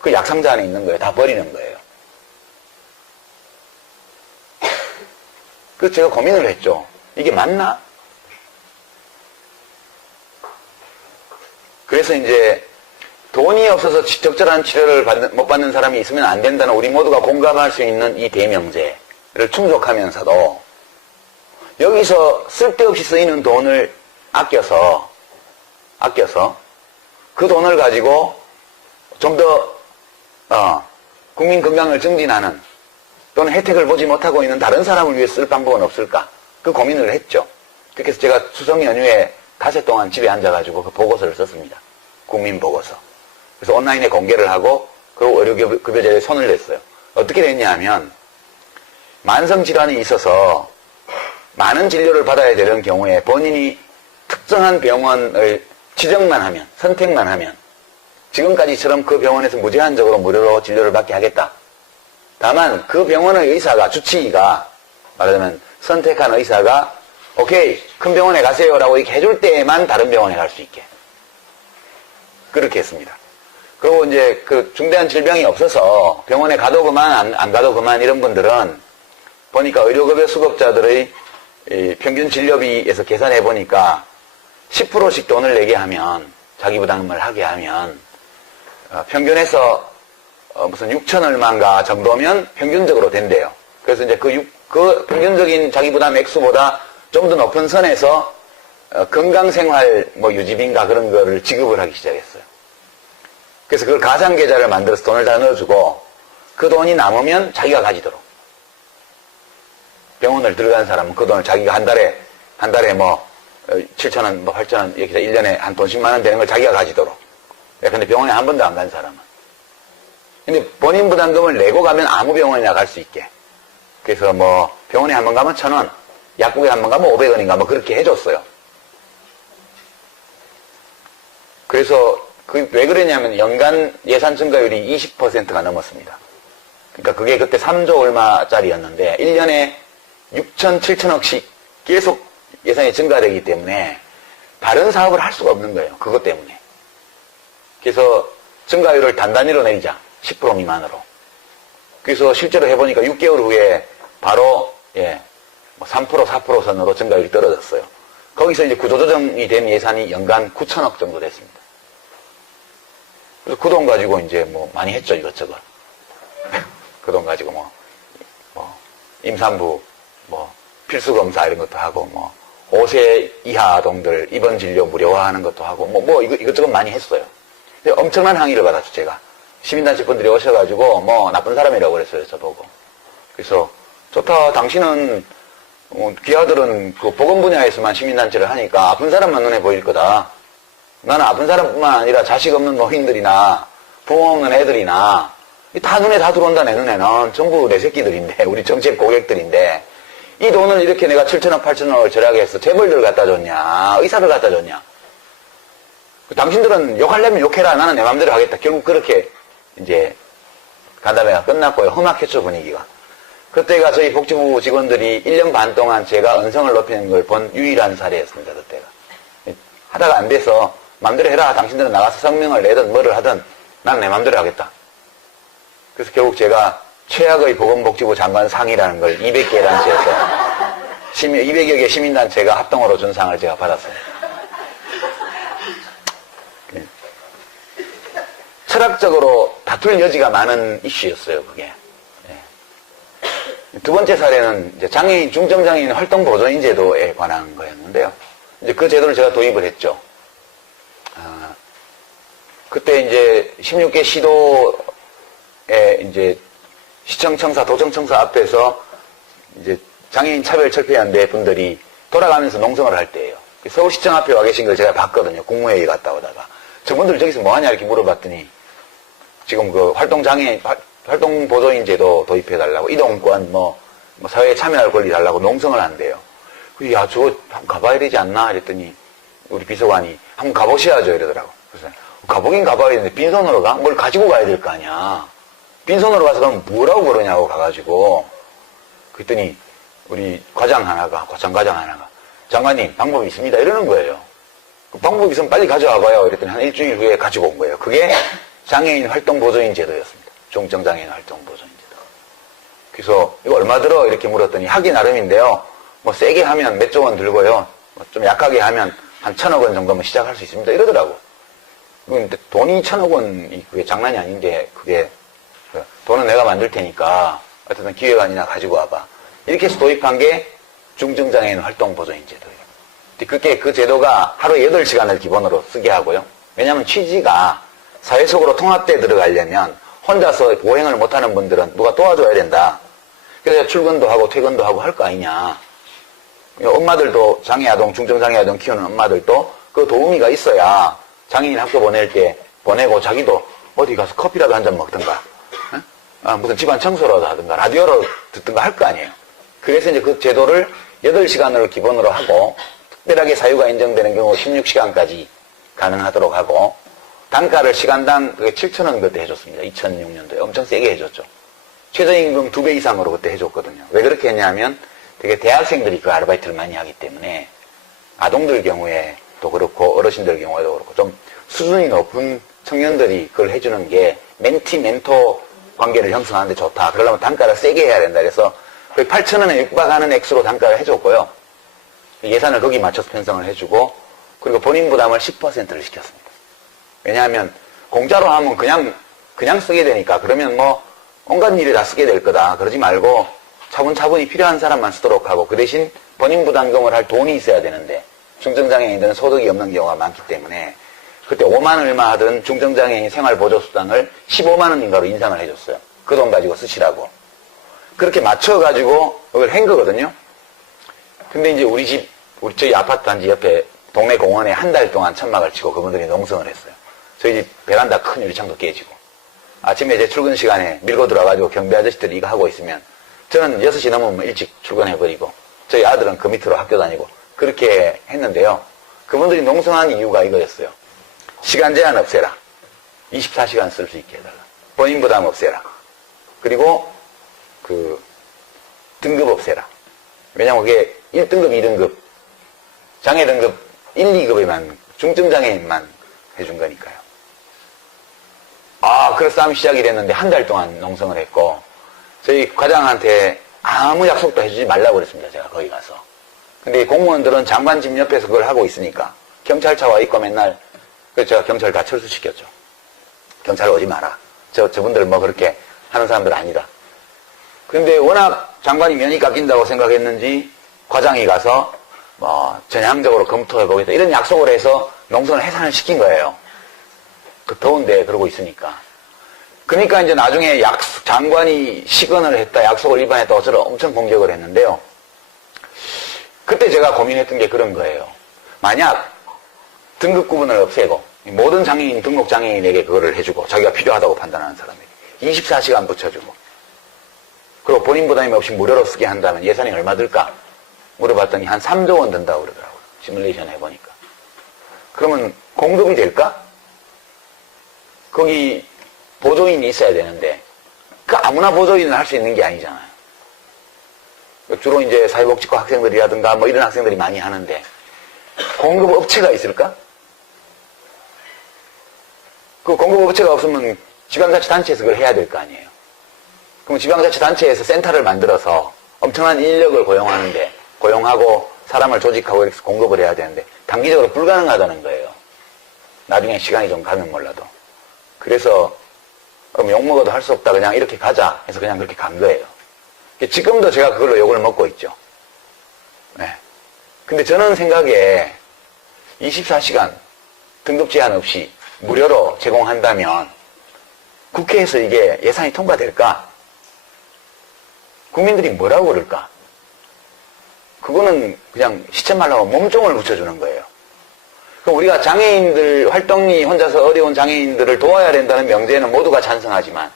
그 약상자 안에 있는 거예요. 다 버리는 거예요. 그래서 제가 고민을 했죠. 이게 맞나? 그래서 이제 돈이 없어서 적절한 치료를 못 받는 사람이 있으면 안 된다는 우리 모두가 공감할 수 있는 이 대명제를 충족하면서도 여기서 쓸데없이 쓰이는 돈을 아껴서 그 돈을 가지고 좀 더 국민 건강을 증진하는 또는 혜택을 보지 못하고 있는 다른 사람을 위해 쓸 방법은 없을까? 그 고민을 했죠. 그렇게 해서 제가 추석 연휴에 닷새 동안 집에 앉아가지고 그 보고서를 썼습니다. 국민보고서. 그래서 온라인에 공개를 하고 그리고 의료급여제에 손을 냈어요. 어떻게 됐냐 하면 만성질환이 있어서 많은 진료를 받아야 되는 경우에 본인이 특정한 병원을 지정만 하면, 선택만 하면 지금까지처럼 그 병원에서 무제한적으로 무료로 진료를 받게 하겠다. 다만 그 병원의 의사가, 주치의가 말하자면 선택한 의사가 오케이 큰 병원에 가세요라고 이렇게 해줄 때에만 다른 병원에 갈 수 있게 그렇게 했습니다. 그리고 이제 그 중대한 질병이 없어서 병원에 가도 그만 안 가도 그만 이런 분들은 보니까 의료급여 수급자들의 평균 진료비에서 계산해 보니까 10%씩 돈을 내게 하면 자기 부담을 하게 하면 평균에서 무슨 6천 얼마인가 정도면 평균적으로 된대요. 그래서 이제 그 평균적인 자기 부담 액수보다 좀 더 높은 선에서 건강생활 유지비인가 그런 거를 지급을 하기 시작했어요. 그래서 그걸 가상계좌를 만들어서 돈을 다 넣어주고 그 돈이 남으면 자기가 가지도록. 병원을 들어간 사람은 그 돈을 자기가 한 달에 뭐 7,000원, 뭐 8,000원 이렇게 1년에 한 돈 10만 원 되는 걸 자기가 가지도록. 근데 병원에 한 번도 안 간 사람은. 근데 본인 부담금을 내고 가면 아무 병원이나 갈 수 있게. 그래서 뭐 병원에 한 번 가면 1,000원, 약국에 한 번 가면 500원인가 뭐 그렇게 해줬어요. 그래서 왜 그러냐면 연간 예산 증가율이 20%가 넘었습니다. 그러니까 그게 그때 3조 얼마짜리였는데 1년에 6천, 7천억씩 계속 예산이 증가되기 때문에 다른 사업을 할 수가 없는 거예요. 그것 때문에. 그래서 증가율을 단단히로 내리자. 10% 미만으로. 그래서 실제로 해보니까 6개월 후에 바로 3%, 4% 선으로 증가율이 떨어졌어요. 거기서 이제 구조조정이 된 예산이 연간 9천억 정도 됐습니다. 그래서 그 돈 가지고 이제 뭐 많이 했죠, 이것저것. 그 돈 가지고 뭐 임산부, 뭐 필수검사 이런 것도 하고, 뭐 5세 이하 아동들 입원 진료 무료화하는 것도 하고, 뭐 이것저것 많이 했어요. 근데 엄청난 항의를 받았죠, 제가. 시민단체 분들이 오셔가지고, 뭐 나쁜 사람이라고 그랬어요, 저보고. 그래서 좋다, 당신은 귀하들은 그 보건 분야에서만 시민단체를 하니까 아픈 사람만 눈에 보일 거다. 나는 아픈 사람뿐만 아니라 자식 없는 노인들이나 부모 없는 애들이나 다 눈에 다 들어온다. 내 눈에는 전부 내 새끼들인데, 우리 정책 고객들인데 이 돈을 이렇게 내가 7천억 8천억을 절약해 해서 재벌들을 갖다 줬냐, 의사를 갖다 줬냐. 당신들은 욕하려면 욕해라, 나는 내 맘대로 하겠다. 결국 그렇게 이제 간담회가 끝났고요. 험악했죠, 분위기가. 그때가 저희 복지부 직원들이 1년 반 동안 제가 언성을 높이는 걸 본 유일한 사례였습니다. 그때가. 하다가 안 돼서 맘대로 해라. 당신들은 나가서 성명을 내든 뭐를 하든 나는 내 맘대로 하겠다. 그래서 결국 제가 최악의 보건복지부 장관 상이라는 걸 200개 단체에서 200여 개 시민단체가 합동으로 준 상을 제가 받았어요. 철학적으로 다툴 여지가 많은 이슈였어요, 그게. 두 번째 사례는 이제 장애인, 중증장애인 활동보조인 제도에 관한 거였는데요. 이제 그 제도를 제가 도입을 했죠. 그때 이제 16개 시도에 이제 시청청사, 도청청사 앞에서 이제 장애인 차별철폐연대 분들이 돌아가면서 농성을 할 때예요. 서울시청 앞에 와 계신 걸 제가 봤거든요. 국무회의 갔다 오다가. 저분들 저기서 뭐 하냐 이렇게 물어봤더니 지금 그 활동보조인 제도 도입해달라고, 이동권, 사회에 참여할 권리 달라고 농성을 한대요. 야, 저거 한번 가봐야 되지 않나? 이랬더니, 우리 비서관이 한번 가보셔야죠. 이러더라고. 그래서, 가보긴 가봐야 되는데, 빈손으로 가? 뭘 가지고 가야 될 거 아니야. 빈손으로 가서 그러면 뭐라고 그러냐고 가가지고. 그랬더니, 우리 과장 하나가, 장관님, 방법이 있습니다. 이러는 거예요. 그 방법이 있으면 빨리 가져와봐요. 이랬더니 한 일주일 후에 가지고 온 거예요. 그게 장애인 활동보조인 제도였습니다. 중증장애인 활동보조인 제도. 그래서 이거 얼마 들어? 이렇게 물었더니 하기 나름인데요. 뭐 세게 하면 몇 조 원 들고요. 좀 약하게 하면 한 1,000억 원 정도면 시작할 수 있습니다. 이러더라고. 근데 돈이 1,000억 원이 그게 장난이 아닌데, 그게 돈은 내가 만들 테니까 어쨌든 기획안이나 가지고 와봐. 이렇게 해서 도입한 게 중증장애인 활동보조인 제도예요. 그게 그 제도가 하루에 8시간을 기본으로 쓰게 하고요. 왜냐하면 취지가 사회 속으로 통합돼 들어가려면 혼자서 보행을 못하는 분들은 누가 도와줘야 된다. 그래서 출근도 하고 퇴근도 하고 할 거 아니냐. 엄마들도 장애아동, 중증장애아동 키우는 엄마들도 그 도우미가 있어야 장애인 학교 보낼 때 보내고 자기도 어디 가서 커피라도 한 잔 먹든가, 무슨 집안 청소라도 하든가, 라디오로 듣든가 할 거 아니에요. 그래서 이제 그 제도를 8시간을 기본으로 하고, 특별하게 사유가 인정되는 경우 16시간까지 가능하도록 하고, 단가를 시간당 7,000원 그때 해줬습니다. 2006년도에. 엄청 세게 해줬죠. 최저임금 2배 이상으로 그때 해줬거든요. 왜 그렇게 했냐면 되게 대학생들이 그 아르바이트를 많이 하기 때문에 아동들 경우에도 그렇고 어르신들 경우에도 그렇고 좀 수준이 높은 청년들이 그걸 해주는 게 멘티, 멘토 관계를 형성하는데 좋다. 그러려면 단가를 세게 해야 된다. 그래서 거의 8,000원에 육박하는 액수로 단가를 해줬고요. 예산을 거기 맞춰서 편성을 해주고, 그리고 본인 부담을 10%를 시켰습니다. 왜냐하면 공짜로 하면 그냥 쓰게 되니까, 그러면 뭐 온갖 일에 다 쓰게 될 거다. 그러지 말고 차분차분히 필요한 사람만 쓰도록 하고, 그 대신 본인 부담금을 할 돈이 있어야 되는데 중증장애인들은 소득이 없는 경우가 많기 때문에 그때 5만 얼마 하던 중증장애인 생활보조수당을 15만 원인가로 인상을 해줬어요. 그 돈 가지고 쓰시라고. 그렇게 맞춰가지고 그걸 한 거거든요. 근데 이제 저희 아파트 단지 옆에 동네 공원에 한 달 동안 천막을 치고 그분들이 농성을 했어요. 저희 집 베란다 큰 유리창도 깨지고. 아침에 제 출근 시간에 밀고 들어와가지고 경비 아저씨들이 이거 하고 있으면 저는 6시 넘으면 일찍 출근해버리고 저희 아들은 그 밑으로 학교 다니고 그렇게 했는데요. 그분들이 농성한 이유가 이거였어요. 시간 제한 없애라. 24시간 쓸 수 있게 해달라. 본인 부담 없애라. 그리고 등급 없애라. 왜냐면 그게 1등급, 2등급, 장애 등급 1, 2급에만, 중증장애인만 해준 거니까요. 그래서 싸움이 시작이 됐는데 한 달 동안 농성을 했고, 저희 과장한테 아무 약속도 해주지 말라고 그랬습니다. 제가 거기 가서. 근데 공무원들은 장관 집 옆에서 그걸 하고 있으니까 경찰차 와 있고 맨날, 그래서 제가 경찰 다 철수시켰죠. 경찰 오지 마라. 저분들 뭐 그렇게 하는 사람들 아니다. 근데 워낙 장관이 면이 깎인다고 생각했는지 과장이 가서 전향적으로 검토해보겠다 이런 약속을 해서 농성을 해산을 시킨 거예요. 그 더운데 그러고 있으니까. 그러니까 이제 나중에 장관이 시건을 했다, 약속을 위반했다 어쩌라 엄청 공격을 했는데요. 그때 제가 고민했던 게 그런 거예요. 만약 등급 구분을 없애고 모든 장애인, 등록 장애인에게 그거를 해주고 자기가 필요하다고 판단하는 사람에게 24시간 붙여주고 그리고 본인 부담이 없이 무료로 쓰게 한다면 예산이 얼마 들까? 물어봤더니 한 3조 원 든다고 그러더라고요. 시뮬레이션 해보니까. 그러면 공급이 될까? 거기 보조인이 있어야 되는데 그 아무나 보조인을 할 수 있는 게 아니잖아요. 주로 이제 사회복지과 학생들이라든가 뭐 이런 학생들이 많이 하는데 공급 업체가 있을까? 그 공급 업체가 없으면 지방자치단체에서 그걸 해야 될 거 아니에요. 그럼 지방자치단체에서 센터를 만들어서 엄청난 인력을 고용하고 사람을 조직하고 이렇게 공급을 해야 되는데 단기적으로 불가능하다는 거예요. 나중에 시간이 좀 가면 몰라도. 그래서 그럼 욕먹어도 할 수 없다 그냥 이렇게 가자 해서 그냥 그렇게 간 거예요. 지금도 제가 그걸로 욕을 먹고 있죠. 네. 근데 저는 생각에 24시간 등급 제한 없이 무료로 제공한다면 국회에서 이게 예산이 통과될까? 국민들이 뭐라고 그럴까? 그거는 그냥 시체 말라고 몸종을 붙여주는 거예요. 그럼 우리가 장애인들 활동이 혼자서 어려운 장애인들을 도와야 된다는 명제에는 모두가 찬성하지만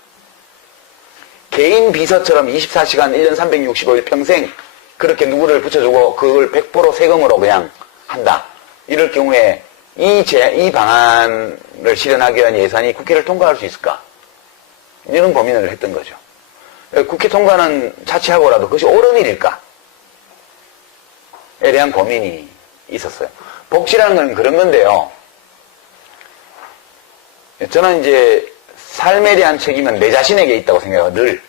개인 비서처럼 24시간 1년 365일 평생 그렇게 누구를 붙여주고 그걸 100% 세금으로 그냥 한다. 이럴 경우에 이 방안을 실현하기 위한 예산이 국회를 통과할 수 있을까? 이런 고민을 했던 거죠. 국회 통과는 차치하고라도 그것이 옳은 일일까? 에 대한 고민이 있었어요. 복지라는 건 그런 건데요. 저는 이제 삶에 대한 책임은 내 자신에게 있다고 생각해요. 늘.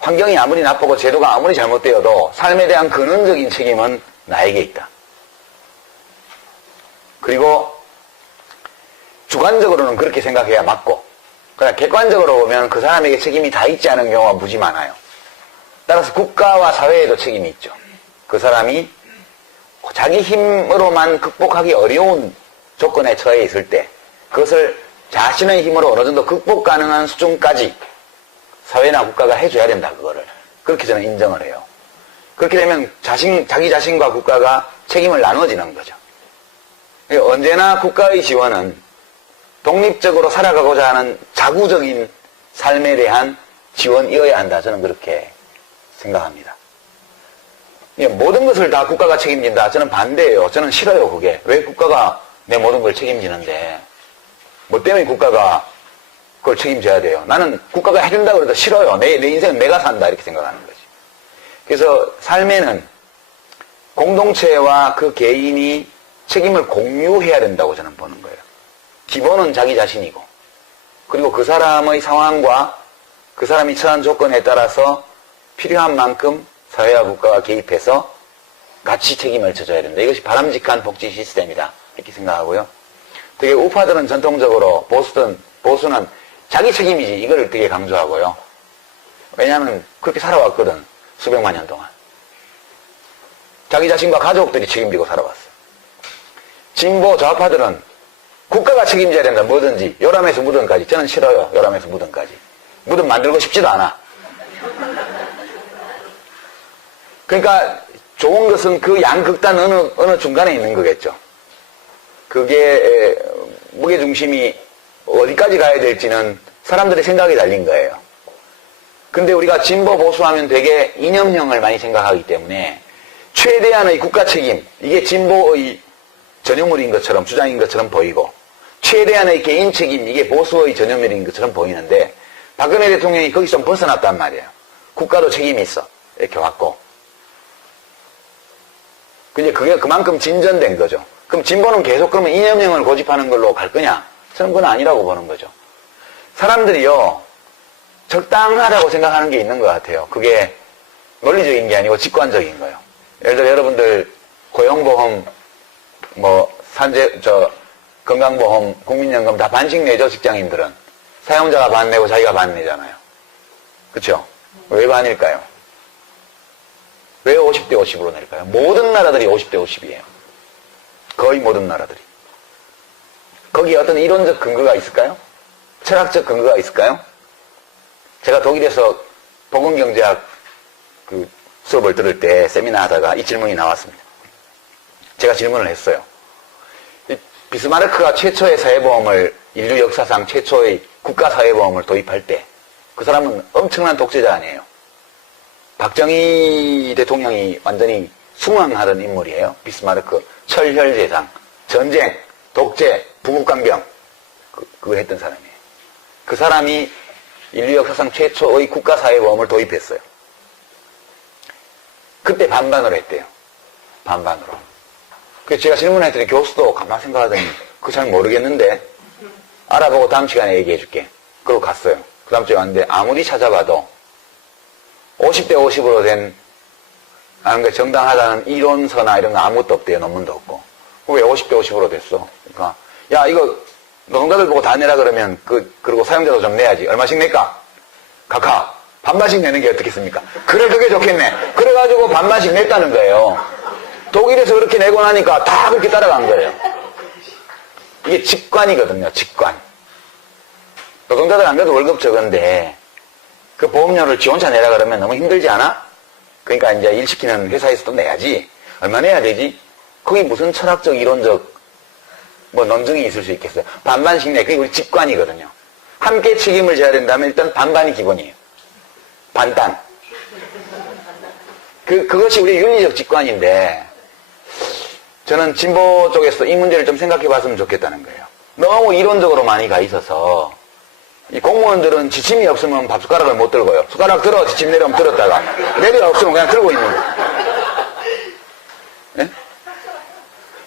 환경이 아무리 나쁘고 제도가 아무리 잘못되어도 삶에 대한 근원적인 책임은 나에게 있다. 그리고 주관적으로는 그렇게 생각해야 맞고 그러나 객관적으로 보면 그 사람에게 책임이 다 있지 않은 경우가 무지 많아요. 따라서 국가와 사회에도 책임이 있죠. 그 사람이 자기 힘으로만 극복하기 어려운 조건에 처해 있을 때 그것을 자신의 힘으로 어느 정도 극복 가능한 수준까지 사회나 국가가 해줘야 된다. 그거를. 그렇게 저는 인정을 해요. 그렇게 되면 자기 자신과 국가가 책임을 나눠지는 거죠. 언제나 국가의 지원은 독립적으로 살아가고자 하는 자구적인 삶에 대한 지원이어야 한다. 저는 그렇게 생각합니다. 모든 것을 다 국가가 책임진다. 저는 반대예요. 저는 싫어요. 그게. 왜 국가가 내 모든 걸 책임지는데 뭐 때문에 국가가 그걸 책임져야 돼요. 나는 국가가 해준다고 해도 싫어요. 내 인생은 내가 산다. 이렇게 생각하는 거지. 그래서 삶에는 공동체와 그 개인이 책임을 공유해야 된다고 저는 보는 거예요. 기본은 자기 자신이고 그리고 그 사람의 상황과 그 사람이 처한 조건에 따라서 필요한 만큼 사회와 국가가 개입해서 같이 책임을 져줘야 된다. 이것이 바람직한 복지 시스템이다. 이렇게 생각하고요. 되게 우파들은 전통적으로 보수는 자기 책임이지 이거를 되게 강조하고요. 왜냐하면 그렇게 살아왔거든. 수백만 년 동안. 자기 자신과 가족들이 책임지고 살아왔어요. 진보 좌파들은 국가가 책임져야 된다. 뭐든지. 요람에서 무덤까지. 저는 싫어요. 요람에서 무덤까지. 무덤 만들고 싶지도 않아. 그러니까 좋은 것은 그 양극단 어느 중간에 있는 거겠죠. 그게 무게중심이 어디까지 가야 될지는 사람들의 생각에 달린 거예요. 근데 우리가 진보 보수하면 되게 이념형을 많이 생각하기 때문에 최대한의 국가 책임, 이게 진보의 전유물인 것처럼 주장인 것처럼 보이고 최대한의 개인 책임, 이게 보수의 전유물인 것처럼 보이는데 박근혜 대통령이 거기서 좀 벗어났단 말이에요. 국가도 책임이 있어. 이렇게 왔고. 근데 그게 그만큼 진전된 거죠. 그럼 진보는 계속 그러면 이념형을 고집하는 걸로 갈 거냐? 저는 그건 아니라고 보는 거죠. 사람들이요, 적당하다고 생각하는 게 있는 것 같아요. 그게 논리적인 게 아니고 직관적인 거예요. 예를 들어 여러분들 고용보험, 건강보험, 국민연금 다 반씩 내죠, 직장인들은. 사용자가 반 내고 자기가 반 내잖아요. 그쵸? 왜 반일까요? 왜 50대 50으로 낼까요? 모든 나라들이 50대 50이에요. 거의 모든 나라들이. 거기에 어떤 이론적 근거가 있을까요? 철학적 근거가 있을까요? 제가 독일에서 보건경제학 그 수업을 들을 때 세미나 하다가 이 질문이 나왔습니다. 제가 질문을 했어요. 비스마르크가 최초의 사회보험을, 인류 역사상 최초의 국가사회보험을 도입할 때 그 사람은 엄청난 독재자 아니에요. 박정희 대통령이 완전히 숭앙하던 인물이에요. 비스마르크, 철혈제상, 전쟁, 독재, 부국간병, 그걸 했던 사람이에요. 그 사람이 인류 역사상 최초의 국가사회보험을 도입했어요. 그때 반반으로 했대요. 반반으로. 그래서 제가 질문했더니 교수도 가만히 생각하더니 그거 잘 모르겠는데 알아보고 다음 시간에 얘기해 줄게. 그러고 갔어요. 그 다음 주에 왔는데 아무리 찾아봐도 50대 50으로 된 정당하다는 이론서나 이런 거 아무것도 없대요. 논문도 없고. 왜 50대 50으로 됐어? 그러니까 야 이거 노동자들 보고 다 내라 그러면 그리고 사용자도 좀 내야지. 얼마씩 낼까? 각하 반반씩 내는 게 어떻겠습니까? 그래 그게 좋겠네. 그래가지고 반반씩 냈다는 거예요. 독일에서 그렇게 내고 나니까 다 그렇게 따라간 거예요. 이게 직관이거든요. 직관. 노동자들 안 그래도 월급 적은데 그 보험료를 지 혼자 내라 그러면 너무 힘들지 않아? 그러니까 이제 일 시키는 회사에서도 내야지. 얼마 내야 되지? 거기 무슨 철학적 이론적 논증이 있을 수 있겠어요. 반반씩 내. 그게 우리 직관이거든요. 함께 책임을 져야 된다면 일단 반반이 기본이에요. 반단. 그것이 우리의 윤리적 직관인데 저는 진보 쪽에서 이 문제를 좀 생각해 봤으면 좋겠다는 거예요. 너무 이론적으로 많이 가 있어서 이 공무원들은 지침이 없으면 밥숟가락을 못 들고요. 숟가락 들어 지침 내려면 들었다가 내려 없으면 그냥 들고 있는 거예요. 네?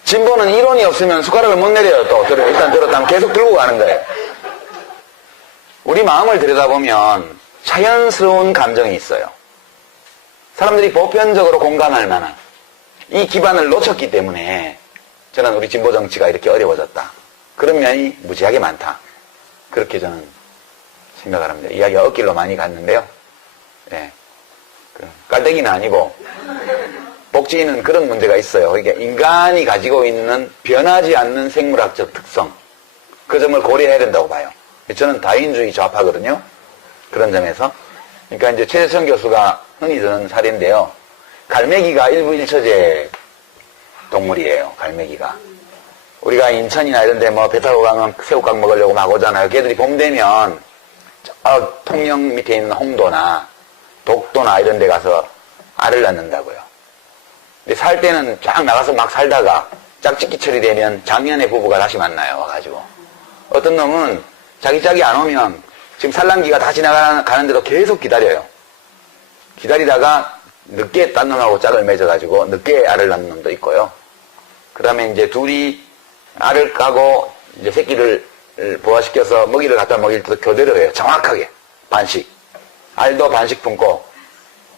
진보는 이론이 없으면 숟가락을 못 내려요. 또 일단 들었다면 계속 들고 가는 거예요. 우리 마음을 들여다보면 자연스러운 감정이 있어요. 사람들이 보편적으로 공감할 만한 이 기반을 놓쳤기 때문에 저는 우리 진보 정치가 이렇게 어려워졌다. 그런 면이 무지하게 많다. 그렇게 저는 생각을 합니다. 이야기가 엇길로 많이 갔는데요. 예. 깔때기는 아니고 복지는 그런 문제가 있어요. 그러니까 인간이 가지고 있는 변하지 않는 생물학적 특성, 그 점을 고려해야 된다고 봐요. 저는 다인주의 좌파거든요. 그런 점에서. 그러니까 이제 최재천 교수가 흔히 드는 사례인데요. 갈매기가 일부일처제 동물이에요. 갈매기가. 우리가 인천이나 이런 데 배 타고 가면 새우깡 먹으려고 막 오잖아요. 걔들이 봄 되면 통영 밑에 있는 홍도나 독도나 이런 데 가서 알을 낳는다고요. 근데 살 때는 쫙 나가서 막 살다가 짝짓기철이 되면 작년에 부부가 다시 만나요. 와가지고. 어떤 놈은 자기 짝이 안 오면 지금 산란기가 다 지나가는데도 계속 기다려요. 기다리다가 늦게 딴 놈하고 짝을 맺어가지고 늦게 알을 낳는 놈도 있고요. 그 다음에 이제 둘이 알을 까고 이제 새끼를 부화시켜서 먹이를 갖다 먹일 때도 교대로 해요. 정확하게. 반씩. 알도 반씩 품고,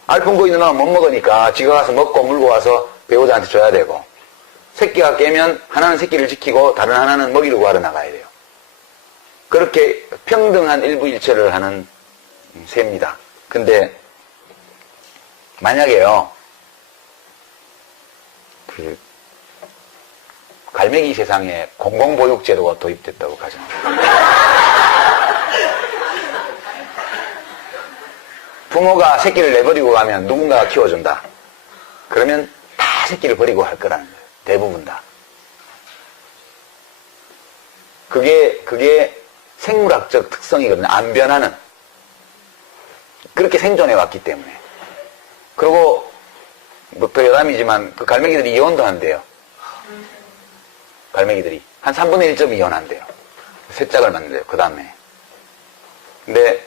알 품고 있는 놈은 못 먹으니까 지가 가서 먹고 물고 와서 배우자한테 줘야 되고, 새끼가 깨면 하나는 새끼를 지키고 다른 하나는 먹이를 구하러 나가야 돼요. 그렇게 평등한 일부일체를 하는 새입니다. 근데 만약에요, 갈매기 세상에 공공보육제도가 도입됐다고 가정합니다. 부모가 새끼를 내버리고 가면 누군가가 키워준다. 그러면 다 새끼를 버리고 할 거라는 거예요. 대부분 다. 그게 생물학적 특성이거든요. 안 변하는. 그렇게 생존해 왔기 때문에. 그리고, 뭐, 더 여담이지만, 그 갈매기들이 이혼도 한대요. 갈매기들이. 한 3분의 1점 이혼한대요. 새 짝을 만든대요. 그 다음에. 근데,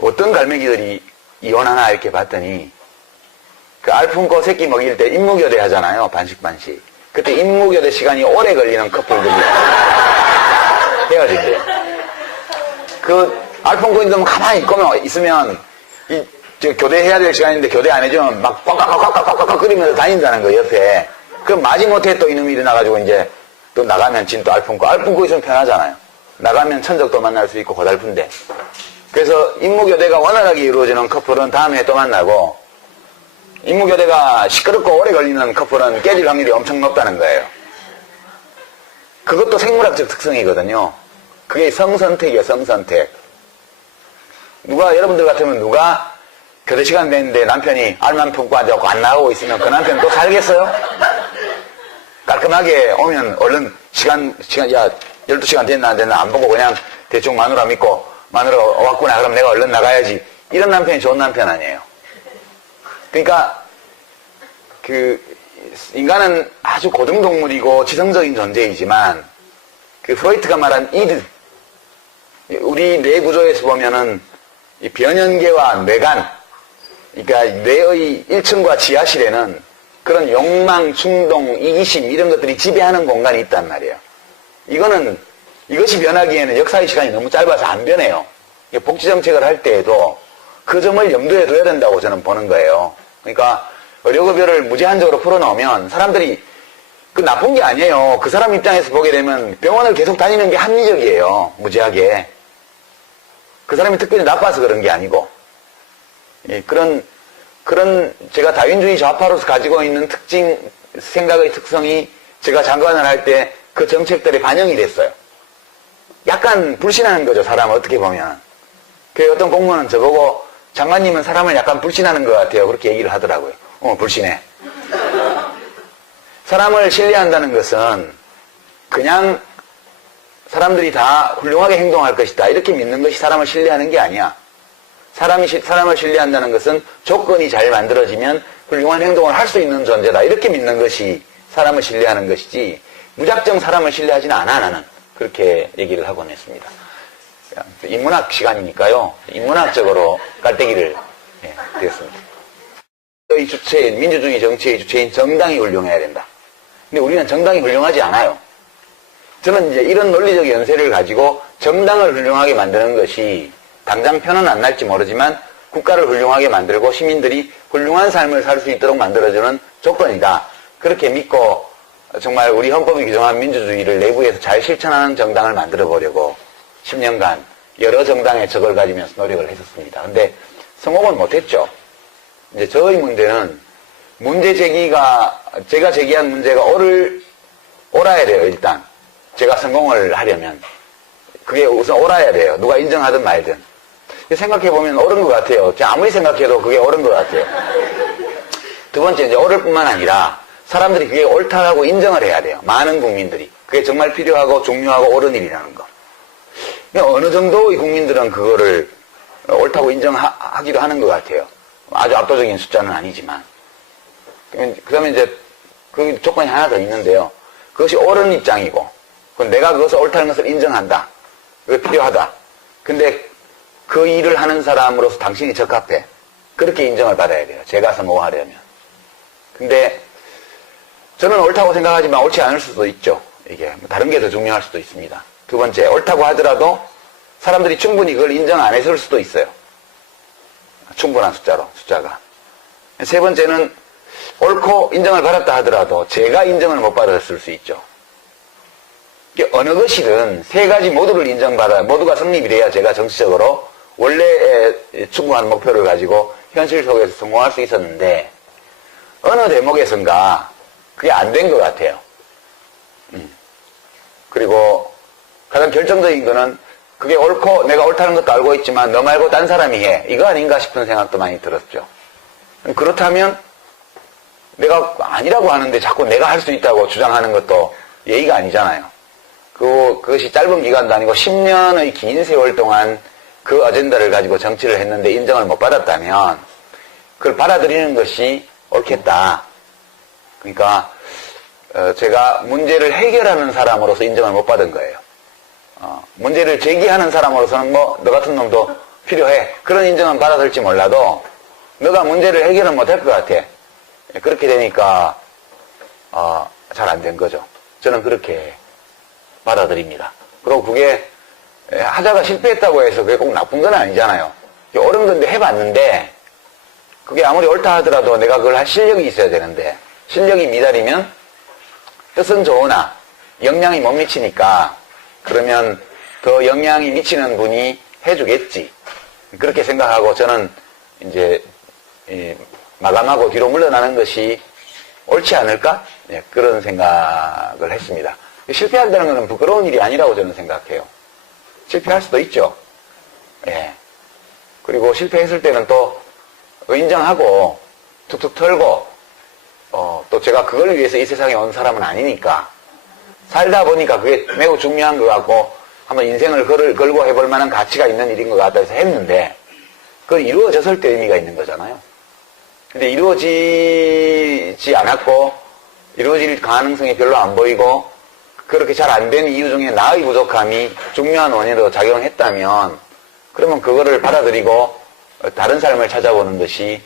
어떤 갈매기들이 이혼하나 이렇게 봤더니, 그 알품고 새끼 먹일 때 임무교대 하잖아요. 반씩. 그때 임무교대 시간이 오래 걸리는 커플들이 헤어진대요. 그 알품고 있는 가만히 있으면 교대해야 될 시간인데 교대 안 해주면 막 꽉꽉꽉꽉꽉꽉 끓이면서 다닌다는 거예요. 옆에. 그럼 마지못해 또 이놈이 일어나가지고 이제 또 나가면 진 또 알품고 있으면 편하잖아요. 나가면 천적도 만날 수 있고 고달픈데. 그래서 임무교대가 원활하게 이루어지는 커플은 다음에 또 만나고, 임무교대가 시끄럽고 오래 걸리는 커플은 깨질 확률이 엄청 높다는 거예요. 그것도 생물학적 특성이거든요. 그게 성선택이에요, 성선택. 여러분들 같으면 누가 교대 시간 됐는데 남편이 알만 품고 앉아갖고 안 나가고 있으면 그 남편 또 살겠어요? 깔끔하게 오면 얼른 야, 12시간 됐나 안 됐나 안 보고 그냥 대충 마누라 믿고 마누라 왔구나 그럼 내가 얼른 나가야지. 이런 남편이 좋은 남편 아니에요. 그러니까 인간은 아주 고등동물이고 지성적인 존재이지만 그 프로이트가 말한 이드, 우리 뇌 구조에서 보면은 이 변연계와 뇌간, 그러니까 뇌의 1층과 지하실에는 그런 욕망, 충동, 이기심 이런 것들이 지배하는 공간이 있단 말이에요. 이것이 변하기에는 역사의 시간이 너무 짧아서 안 변해요. 복지정책을 할 때에도 그 점을 염두에 둬야 된다고 저는 보는 거예요. 그러니까 의료급여를 무제한적으로 풀어놓으면 사람들이 그 나쁜 게 아니에요. 그 사람 입장에서 보게 되면 병원을 계속 다니는 게 합리적이에요. 무제하게. 그 사람이 특별히 나빠서 그런 게 아니고. 예, 그런 제가 다윈주의 좌파로서 가지고 있는 생각의 특성이 제가 장관을 할 때 그 정책들에 반영이 됐어요. 약간 불신하는 거죠, 사람을 어떻게 보면. 그 어떤 공무원은 저보고 장관님은 사람을 약간 불신하는 것 같아요. 그렇게 얘기를 하더라고요. 불신해. 사람을 신뢰한다는 것은 그냥 사람들이 다 훌륭하게 행동할 것이다. 이렇게 믿는 것이 사람을 신뢰하는 게 아니야. 사람을 신뢰한다는 것은 조건이 잘 만들어지면 훌륭한 행동을 할 수 있는 존재다. 이렇게 믿는 것이 사람을 신뢰하는 것이지 무작정 사람을 신뢰하지는 않아, 나는. 그렇게 얘기를 하곤 했습니다. 인문학 시간이니까요. 인문학적으로 깔때기를 드렸습니다. 이 주체인, 민주주의 정치의 주체인 정당이 훌륭해야 된다. 근데 우리는 정당이 훌륭하지 않아요. 저는 이제 이런 논리적 연세를 가지고 정당을 훌륭하게 만드는 것이 당장 편은 안 날지 모르지만 국가를 훌륭하게 만들고 시민들이 훌륭한 삶을 살 수 있도록 만들어주는 조건이다. 그렇게 믿고 정말 우리 헌법이 규정한 민주주의를 내부에서 잘 실천하는 정당을 만들어 보려고 10년간 여러 정당의 적을 가지면서 노력을 했었습니다. 근데 성공은 못했죠. 이제 저의 문제는 제가 제기한 문제가 옳아야 돼요, 일단. 제가 성공을 하려면. 그게 우선 옳아야 돼요. 누가 인정하든 말든. 생각해보면 옳은 것 같아요. 아무리 생각해도 그게 옳은 것 같아요. 두 번째, 이제 옳을 뿐만 아니라 사람들이 그게 옳다고 인정을 해야 돼요. 많은 국민들이. 그게 정말 필요하고 중요하고 옳은 일이라는 거. 어느 정도의 국민들은 그거를 옳다고 인정하기도 하는 것 같아요. 아주 압도적인 숫자는 아니지만. 그 다음에 이제 그 조건이 하나 더 있는데요. 그것이 옳은 입장이고, 내가 그것을 옳다는 것을 인정한다. 그게 필요하다. 근데 그 일을 하는 사람으로서 당신이 적합해. 그렇게 인정을 받아야 돼요. 제가 성공하려면. 근데 저는 옳다고 생각하지만 옳지 않을 수도 있죠. 이게 다른 게 더 중요할 수도 있습니다. 두 번째, 옳다고 하더라도 사람들이 충분히 그걸 인정 안 했을 수도 있어요. 충분한 숫자가. 세 번째는 옳고 인정을 받았다 하더라도 제가 인정을 못 받았을 수 있죠. 어느 것이든 세 가지 모두를 모두가 성립이 돼야 제가 정치적으로 원래 추구한 목표를 가지고 현실 속에서 성공할 수 있었는데 어느 대목에선가 그게 안 된 것 같아요. 그리고 가장 결정적인 거는 그게 옳고 내가 옳다는 것도 알고 있지만 너 말고 딴 사람이 해. 이거 아닌가 싶은 생각도 많이 들었죠. 그렇다면 내가 아니라고 하는데 자꾸 내가 할 수 있다고 주장하는 것도 예의가 아니잖아요. 그것이 짧은 기간도 아니고 10년의 긴 세월 동안 그 어젠다를 가지고 정치를 했는데 인정을 못 받았다면 그걸 받아들이는 것이 옳겠다. 그러니까 제가 문제를 해결하는 사람으로서 인정을 못 받은 거예요. 문제를 제기하는 사람으로서는 뭐 너 같은 놈도 필요해. 그런 인정은 받아들일지 몰라도 너가 문제를 해결은 못할 것 같아. 그렇게 되니까 잘 안 된 거죠. 저는 그렇게 받아들입니다. 그리고 그게 하다가 실패했다고 해서 그게 꼭 나쁜 건 아니잖아요. 옳은 건데 해봤는데 그게 아무리 옳다 하더라도 내가 그걸 할 실력이 있어야 되는데 실력이 미달이면 뜻은 좋으나 영향이 못 미치니까 그러면 더 영향이 미치는 분이 해주겠지. 그렇게 생각하고 저는 이제 마감하고 뒤로 물러나는 것이 옳지 않을까? 네, 그런 생각을 했습니다. 실패한다는 것은 부끄러운 일이 아니라고 저는 생각해요. 실패할 수도 있죠. 예. 그리고 실패했을 때는 또 인정하고 툭툭 털고 또 제가 그걸 위해서 이 세상에 온 사람은 아니니까 살다 보니까 그게 매우 중요한 것 같고 한번 인생을 걸고 해볼 만한 가치가 있는 일인 것 같다 해서 했는데 그건 이루어졌을 때 의미가 있는 거잖아요. 근데 이루어지지 않았고 이루어질 가능성이 별로 안 보이고 그렇게 잘 안 된 이유 중에 나의 부족함이 중요한 원인으로 작용했다면 그러면 그거를 받아들이고 다른 삶을 찾아보는 것이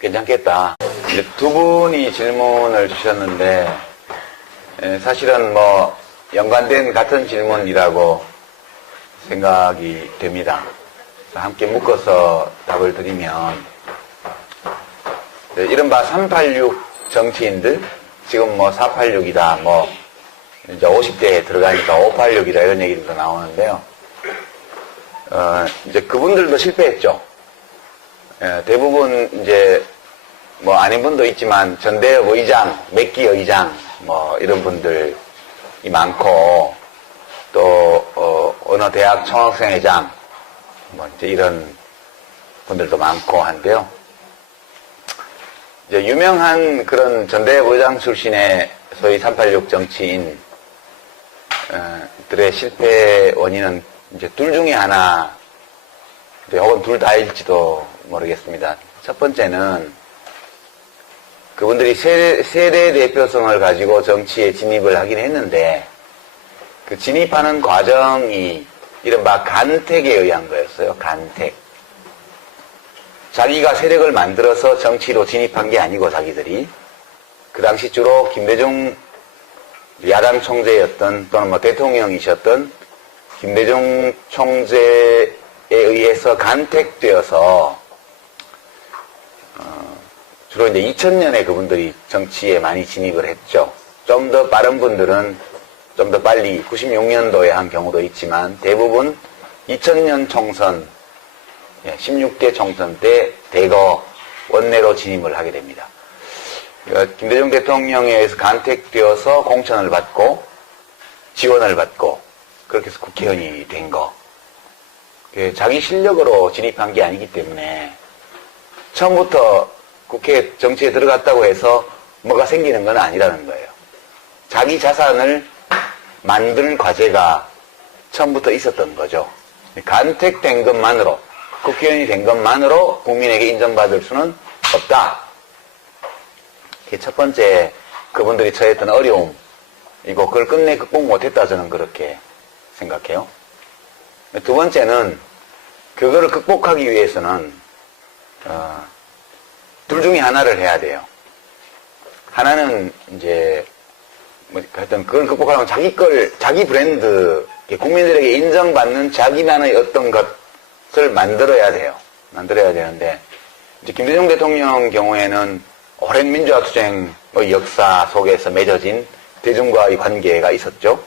괜찮겠다. 이제 두 분이 질문을 주셨는데 사실은 뭐 연관된 같은 질문이라고 생각이 됩니다. 함께 묶어서 답을 드리면 이른바 386 정치인들 지금 뭐 486이다 뭐 이제 50대에 들어가니까 586이다 이런 얘기도 나오는데요. 이제 그분들도 실패했죠. 대부분 이제 뭐 아닌 분도 있지만 전대협 의장, 맥기 의장 뭐 이런 분들이 많고 또 어느 대학 총학생회장 뭐 이제 이런 분들도 많고 한데요. 이제 유명한 그런 전대협 의장 출신의 소위 386 정치인 들의 실패 원인은 이제 둘 중에 하나, 혹은 둘 다일지도 모르겠습니다. 첫 번째는 그분들이 세대 대표성을 가지고 정치에 진입을 하긴 했는데 그 진입하는 과정이 이른바 간택에 의한 거였어요. 간택. 자기가 세력을 만들어서 정치로 진입한 게 아니고 자기들이 그 당시 주로 김대중 야당 총재였던 또는 뭐 대통령이셨던 김대중 총재에 의해서 간택되어서 주로 이제 2000년에 그분들이 정치에 많이 진입을 했죠. 좀 더 빠른 분들은 좀 더 빨리 96년도에 한 경우도 있지만 대부분 2000년 총선 16대 총선 때 대거 원내로 진입을 하게 됩니다. 김대중 대통령에 의해서 간택되어서 공천을 받고 지원을 받고 그렇게 해서 국회의원이 된 거. 자기 실력으로 진입한 게 아니기 때문에 처음부터 국회 정치에 들어갔다고 해서 뭐가 생기는 건 아니라는 거예요. 자기 자산을 만들 과제가 처음부터 있었던 거죠. 간택된 것만으로 국회의원이 된 것만으로 국민에게 인정받을 수는 없다. 그게 첫 번째 그분들이 처했던 어려움이고 그걸 끝내 극복 못했다 저는 그렇게 생각해요. 두 번째는 그거를 극복하기 위해서는 둘 중에 하나를 해야 돼요. 하나는 이제 뭐 하여튼 그걸 극복하려면 자기 브랜드, 국민들에게 인정받는 자기만의 어떤 것을 만들어야 돼요. 만들어야 되는데 이제 김대중 대통령 경우에는 오랜 민주화 투쟁의 역사 속에서 맺어진 대중과의 관계가 있었죠.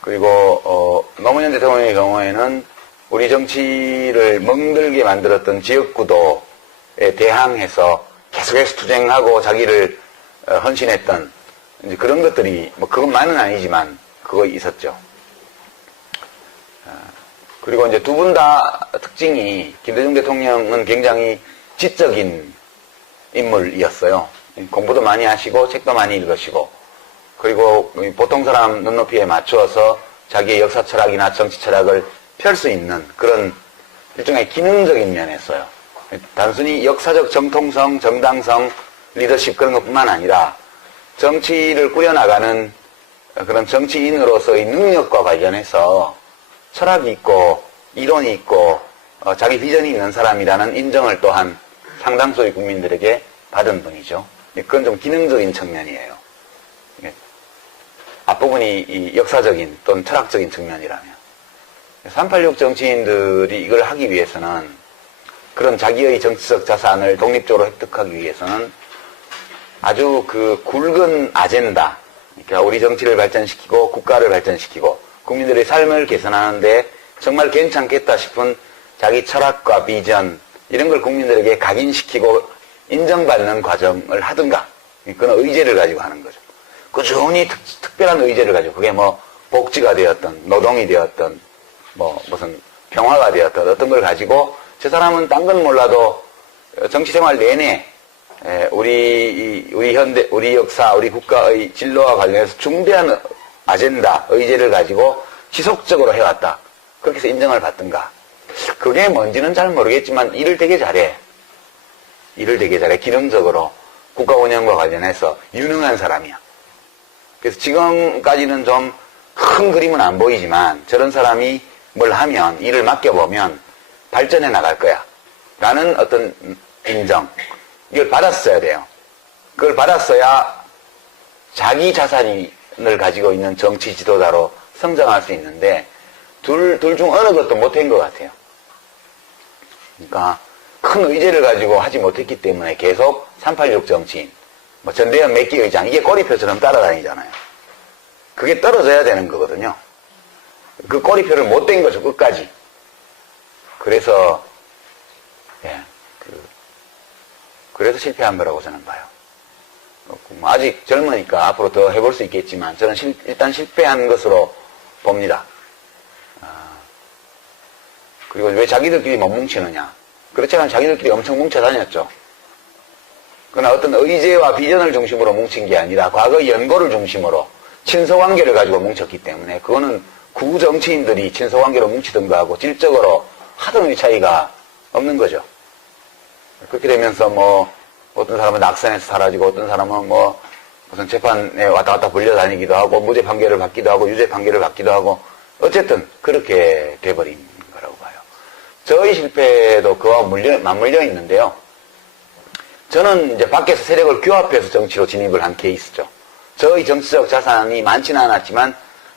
그리고 노무현 대통령의 경우에는 우리 정치를 멍들게 만들었던 지역구도에 대항해서 계속해서 투쟁하고 자기를 헌신했던 이제 그런 것들이 뭐 그것만은 아니지만 그거 있었죠. 그리고 이제 두 분 다 특징이 김대중 대통령은 굉장히 지적인 인물이었어요. 공부도 많이 하시고 책도 많이 읽으시고 그리고 보통 사람 눈높이에 맞추어서 자기의 역사 철학이나 정치 철학을 펼 수 있는 그런 일종의 기능적인 면에서요. 단순히 역사적 정통성, 정당성, 리더십 그런 것뿐만 아니라 정치를 꾸려나가는 그런 정치인으로서의 능력과 관련해서 철학이 있고 이론이 있고 자기 비전이 있는 사람이라는 인정을 또한 상당수의 국민들에게 받은 분이죠. 그건 좀 기능적인 측면이에요. 앞부분이 이 역사적인 또는 철학적인 측면이라면 386 정치인들이 이걸 하기 위해서는 그런 자기의 정치적 자산을 독립적으로 획득하기 위해서는 아주 그 굵은 아젠다, 그러니까 우리 정치를 발전시키고 국가를 발전시키고 국민들의 삶을 개선하는데 정말 괜찮겠다 싶은 자기 철학과 비전 이런 걸 국민들에게 각인시키고 인정받는 과정을 하든가 그건 의제를 가지고 하는 거죠. 꾸준히 특별한 의제를 가지고 그게 뭐 복지가 되었던 노동이 되었던 뭐 무슨 평화가 되었던 어떤 걸 가지고 저 사람은 딴 건 몰라도 정치생활 내내 우리 현대, 우리 역사, 우리 국가의 진로와 관련해서 중대한 아젠다, 의제를 가지고 지속적으로 해왔다. 그렇게 해서 인정을 받든가. 그게 뭔지는 잘 모르겠지만 일을 되게 잘해. 일을 되게 잘해. 기능적으로 국가 운영과 관련해서 유능한 사람이야. 그래서 지금까지는 좀 큰 그림은 안 보이지만 저런 사람이 뭘 하면 일을 맡겨보면 발전해 나갈 거야. 라는 어떤 인정. 이걸 받았어야 돼요. 그걸 받았어야 자기 자산을 가지고 있는 정치 지도자로 성장할 수 있는데 둘 중 어느 것도 못한 것 같아요. 그러니까 큰 의제를 가지고 하지 못했기 때문에 계속 386 정치인, 뭐 전대현 맥기 의장 이게 꼬리표처럼 따라다니잖아요. 그게 떨어져야 되는 거거든요. 그 꼬리표를 못 댄 거죠, 끝까지. 그래서 그래서 실패한 거라고 저는 봐요. 아직 젊으니까 앞으로 더 해볼 수 있겠지만 저는 일단 실패한 것으로 봅니다. 그리고 왜 자기들끼리 못 뭉치느냐. 그렇지만 자기들끼리 엄청 뭉쳐 다녔죠. 그러나 어떤 의제와 비전을 중심으로 뭉친 게 아니라 과거 연고를 중심으로 친서관계를 가지고 뭉쳤기 때문에 그거는 구정치인들이 친서관계로 뭉치던 거하고 질적으로 하등의 차이가 없는 거죠. 그렇게 되면서 뭐 어떤 사람은 낙선해서 사라지고 어떤 사람은 뭐 무슨 재판에 왔다 갔다 불려다니기도 하고 무죄 판결을 받기도 하고 유죄 판결을 받기도 하고 어쨌든 그렇게 돼버린 거라고 봐요. 저희 실패도 그와 맞물려 있는데요. 저는 이제 밖에서 세력을 규합해서 정치로 진입을 한 케이스죠. 저의 정치적 자산이 많지는 않았지만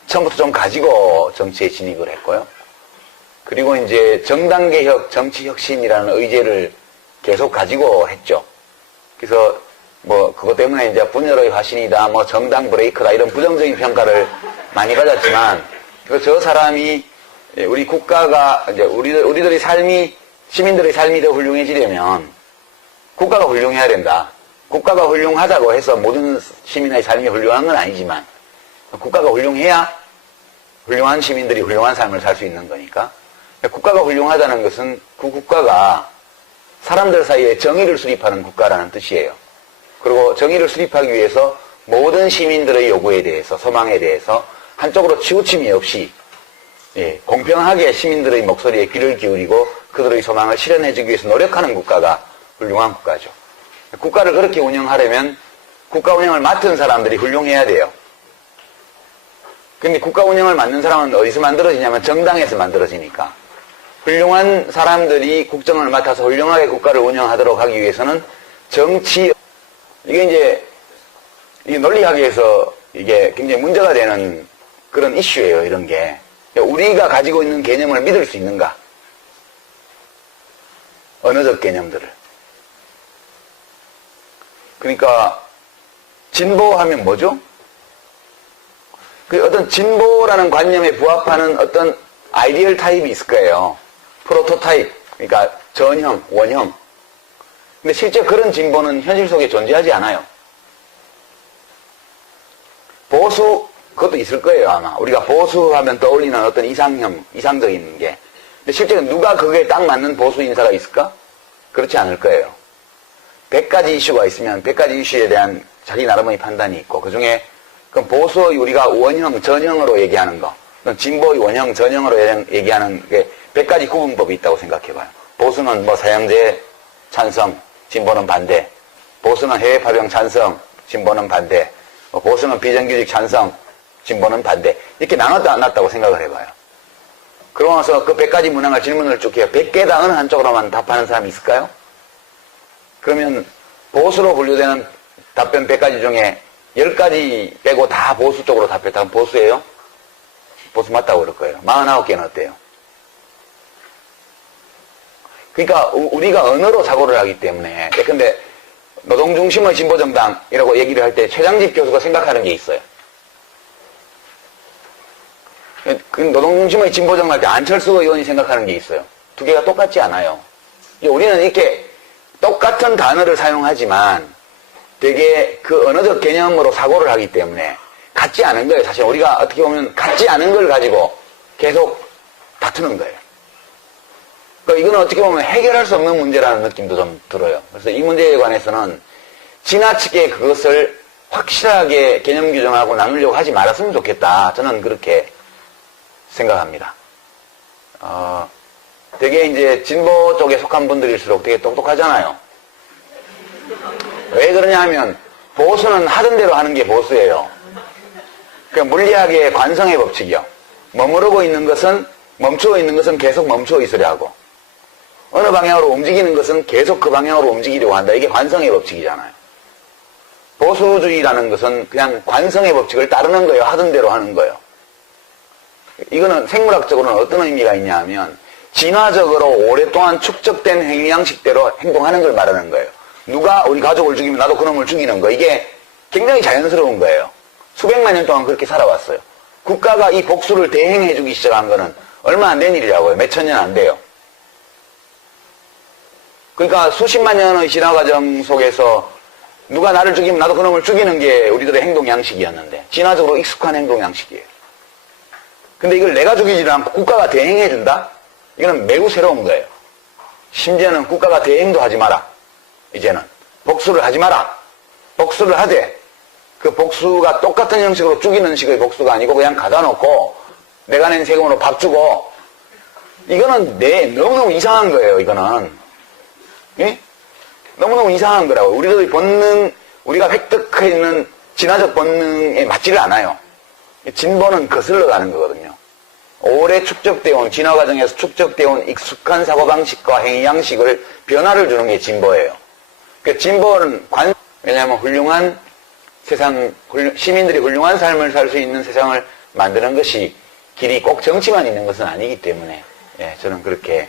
처음부터 좀 가지고 정치에 진입을 했고요. 그리고 이제 정당개혁, 정치혁신이라는 의제를 계속 가지고 했죠. 그래서 뭐 그것 때문에 이제 분열의 화신이다, 뭐 정당 브레이크다 이런 부정적인 평가를 많이 받았지만 저 사람이 우리 국가가 이제 우리들의 삶이 시민들의 삶이 더 훌륭해지려면 국가가 훌륭해야 된다. 국가가 훌륭하다고 해서 모든 시민의 삶이 훌륭한 건 아니지만 국가가 훌륭해야 훌륭한 시민들이 훌륭한 삶을 살 수 있는 거니까 국가가 훌륭하다는 것은 그 국가가 사람들 사이에 정의를 수립하는 국가라는 뜻이에요. 그리고 정의를 수립하기 위해서 모든 시민들의 요구에 대해서 소망에 대해서 한쪽으로 치우침이 없이 공평하게 시민들의 목소리에 귀를 기울이고 그들의 소망을 실현해주기 위해서 노력하는 국가가 훌륭한 국가죠. 국가를 그렇게 운영하려면 국가 운영을 맡은 사람들이 훌륭해야 돼요. 근데 국가 운영을 맡는 사람은 어디서 만들어지냐면 정당에서 만들어지니까 훌륭한 사람들이 국정을 맡아서 훌륭하게 국가를 운영하도록 하기 위해서는 정치, 이게 이제 논리학에서 이게 굉장히 문제가 되는 그런 이슈예요, 이런 게. 우리가 가지고 있는 개념을 믿을 수 있는가? 언어적 개념들을. 그러니까 진보하면 뭐죠? 그 어떤 진보라는 관념에 부합하는 어떤 아이디얼 타입이 있을 거예요. 프로토타입, 그러니까 전형, 원형. 근데 실제 그런 진보는 현실 속에 존재하지 않아요. 보수, 그것도 있을 거예요, 아마. 우리가 보수하면 떠올리는 어떤 이상적인 게. 근데 실제로 누가 그게 딱 맞는 보수 인사가 있을까? 그렇지 않을 거예요. 100가지 이슈가 있으면 100가지 이슈에 대한 자기 나름의 판단이 있고, 그 중에 그 보수의 우리가 원형, 전형으로 얘기하는 거, 진보의 원형, 전형으로 얘기하는 게 100가지 구분법이 있다고 생각해봐요. 보수는 뭐 사형제 찬성, 진보는 반대. 보수는 해외 파병 찬성, 진보는 반대. 보수는 비정규직 찬성, 진보는 반대. 이렇게 나눴다고 생각을 해봐요. 그러고 나서 그 100가지 문항을 질문을 쭉 해요. 100개 다 어느 한쪽으로만 답하는 사람이 있을까요? 그러면 보수로 분류되는 답변 100가지 중에 10가지 빼고 다 보수 쪽으로 답했다면 보수예요? 보수 맞다고 그럴 거예요. 49개는 어때요? 그러니까 우리가 언어로 사고를 하기 때문에. 근데 노동중심의 진보정당이라고 얘기를 할 때 최장집 교수가 생각하는 게 있어요. 그 노동중심의 진보정당 할 때 안철수 의원이 생각하는 게 있어요. 두 개가 똑같지 않아요. 우리는 이렇게 똑같은 단어를 사용하지만 되게 그 언어적 개념으로 사고를 하기 때문에 같지 않은 거예요. 사실 우리가 어떻게 보면 같지 않은 걸 가지고 계속 다투는 거예요. 그러니까 이거는 어떻게 보면 해결할 수 없는 문제라는 느낌도 좀 들어요. 그래서 이 문제에 관해서는 지나치게 그것을 확실하게 개념 규정하고 나누려고 하지 말았으면 좋겠다. 저는 그렇게 생각합니다. 되게 이제 진보 쪽에 속한 분들일수록 되게 똑똑하잖아요. 왜 그러냐 하면 보수는 하던 대로 하는 게 보수예요. 그러니까 물리학의 관성의 법칙이요. 머무르고 있는 것은, 멈추어 있는 것은 계속 멈추어 있으려 하고, 어느 방향으로 움직이는 것은 계속 그 방향으로 움직이려고 한다. 이게 관성의 법칙이잖아요. 보수주의라는 것은 그냥 관성의 법칙을 따르는 거예요. 하던 대로 하는 거예요. 이거는 생물학적으로는 어떤 의미가 있냐 하면 진화적으로 오랫동안 축적된 행위 양식대로 행동하는 걸 말하는 거예요. 누가 우리 가족을 죽이면 나도 그놈을 죽이는 거. 이게 굉장히 자연스러운 거예요. 수백만 년 동안 그렇게 살아왔어요. 국가가 이 복수를 대행해주기 시작한 거는 얼마 안 된 일이라고요. 몇천 년 안 돼요. 그러니까 수십만 년의 진화 과정 속에서 누가 나를 죽이면 나도 그놈을 죽이는 게 우리들의 행동 양식이었는데 진화적으로 익숙한 행동 양식이에요. 근데 이걸 내가 죽이지 않고 국가가 대행해준다? 이거는 매우 새로운 거예요. 심지어는 국가가 대행도 하지 마라. 이제는 복수를 하지 마라. 복수를 하되 그 복수가 똑같은 형식으로 죽이는 식의 복수가 아니고 그냥 가다 놓고 내가 낸 세금으로 밥 주고, 이거는 너무너무 이상한 거예요. 이거는 예? 너무너무 이상한 거라고. 우리들의 본능, 우리가 획득해 있는 진화적 본능에 맞지를 않아요. 진보는 거슬러 가는 거거든요. 오래 축적되어 온, 진화 과정에서 축적되어 온 익숙한 사고방식과 행위 양식을 변화를 주는 게 진보예요. 그 진보는 왜냐하면 훌륭한 세상, 시민들이 훌륭한 삶을 살 수 있는 세상을 만드는 것이 길이 꼭 정치만 있는 것은 아니기 때문에, 예, 저는 그렇게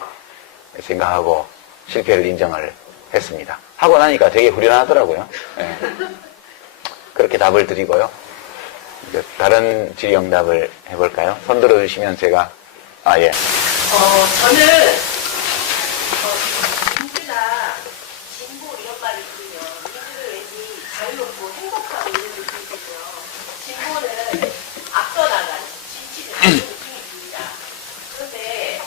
생각하고 실패를 인정을 했습니다. 하고 나니까 되게 후련하더라고요. 예. 그렇게 답을 드리고요. 이제 다른 질의응답을 해볼까요? 손 들어주시면 제가, 예. 저는, 민주나 진보 이런 말이 있으면 민주는 왠지 자유롭고 행복하고 이런 느낌이 들고요. 진보는 앞서 나가는 진취된 그런 느낌이 듭니다. 그런데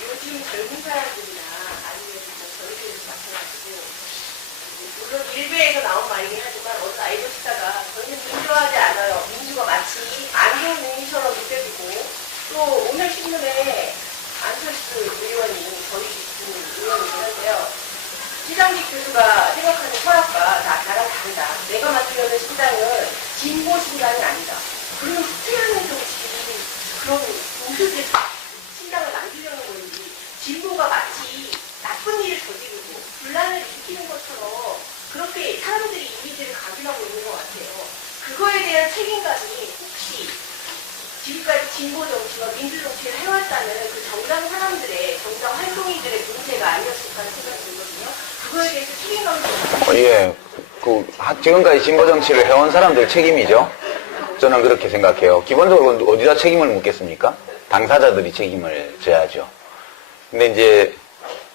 요즘 젊은 사람들이나 아니면 저희들에서 마찬가지고, 물론 일베에서 나온 말이긴 하지만 어느 아이돌 스타가 저희는 민주화하지 않아요. 민주가 마치 안경능이처럼 느껴지고, 또 오늘 신문에 안철수 의원이 저희 집 의원이긴 한데요. 시장직 교수가 생각하는 철학과 나랑 다르다. 내가 맡으려는 신당은 진보 신당이 아니다. 그러면 후퇴하는 정치, 그런 우습게 신당을 남기려는 건지, 진보가 마치 나쁜 일을 저지르고 분란을 일으키는 것처럼 그렇게 사람들이 이미지를 각인하고 있는 것 같아요. 그거에 대한 책임감이 혹시 지금까지 진보 정치와 민주 정치를 해왔다는 그 정당 사람들의, 정당 활동인들의 문제가 아니었을까 하는 생각이 들거든요. 그거에 대해서 책임감이 좀 예, 지금까지 진보 정치를 해온 사람들 책임이죠. 저는 그렇게 생각해요. 기본적으로 어디다 책임을 묻겠습니까? 당사자들이 책임을 져야죠. 근데 이제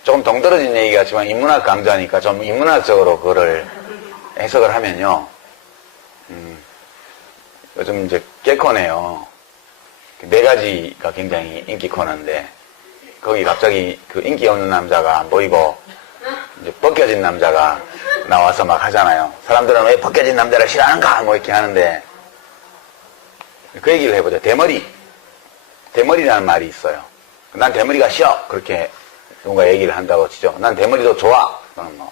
조금 동떨어진 얘기 같지만 인문학 강좌니까 좀 인문학적으로 그거를 해석을 하면요. 요즘 이제 개코네요. 네 가지가 굉장히 인기 코너인데, 거기 갑자기 그 인기 없는 남자가 안 보이고, 이제 벗겨진 남자가 나와서 막 하잖아요. 사람들은 왜 벗겨진 남자를 싫어하는가? 뭐 이렇게 하는데, 그 얘기를 해보죠. 대머리. 대머리라는 말이 있어요. 난 대머리가 싫어. 그렇게 누군가 얘기를 한다고 치죠. 난 대머리도 좋아. 그럼 뭐,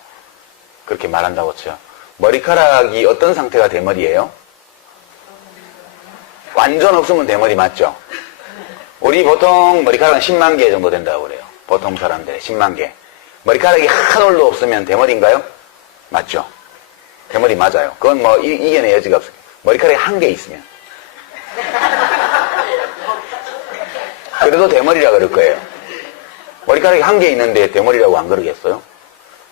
그렇게 말한다고 치죠. 머리카락이 어떤 상태가 대머리예요? 완전 없으면 대머리 맞죠? 우리 보통 머리카락은 10만 개 정도 된다고 그래요. 보통 사람들의 10만 개. 머리카락이 한 올도 없으면 대머리인가요? 맞죠? 대머리 맞아요. 그건 뭐 이겨낼 여지가 없어요. 머리카락이 한 개 있으면. 그래도 대머리라 그럴 거예요. 머리카락이 한 개 있는데 대머리라고 안 그러겠어요?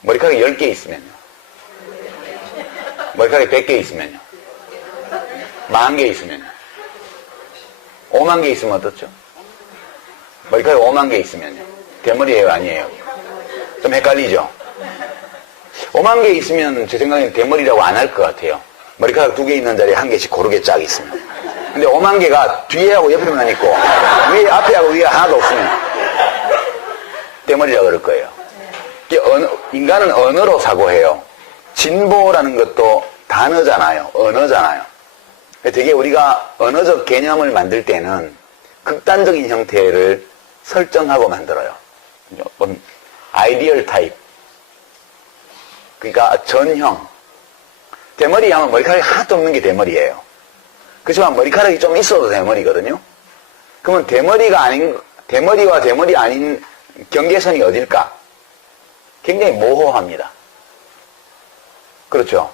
머리카락이 10개 있으면요. 머리카락이 100개 있으면요. 10,000개 있으면요. 5만 개 있으면 어떻죠? 머리카락이 5만 개 있으면요. 대머리예요, 아니에요? 좀 헷갈리죠? 5만 개 있으면 제 생각에는 대머리라고 안 할 것 같아요. 머리카락 2개 있는 자리에 1개씩 고르게 쫙 있으면. 근데 5만 개가 뒤에하고 옆에만 있고 위에 앞에하고 위에 하나도 없으면 대머리라고 그럴 거예요. 인간은 언어로 사고해요. 진보라는 것도 단어잖아요. 언어잖아요. 되게 우리가 언어적 개념을 만들 때는 극단적인 형태를 설정하고 만들어요. 아이디얼 타입. 그러니까 전형. 대머리 하면 머리카락이 하나도 없는 게 대머리예요. 그렇지만 머리카락이 좀 있어도 대머리거든요. 그러면 대머리와 대머리 아닌 경계선이 어딜까? 굉장히 모호합니다. 그렇죠.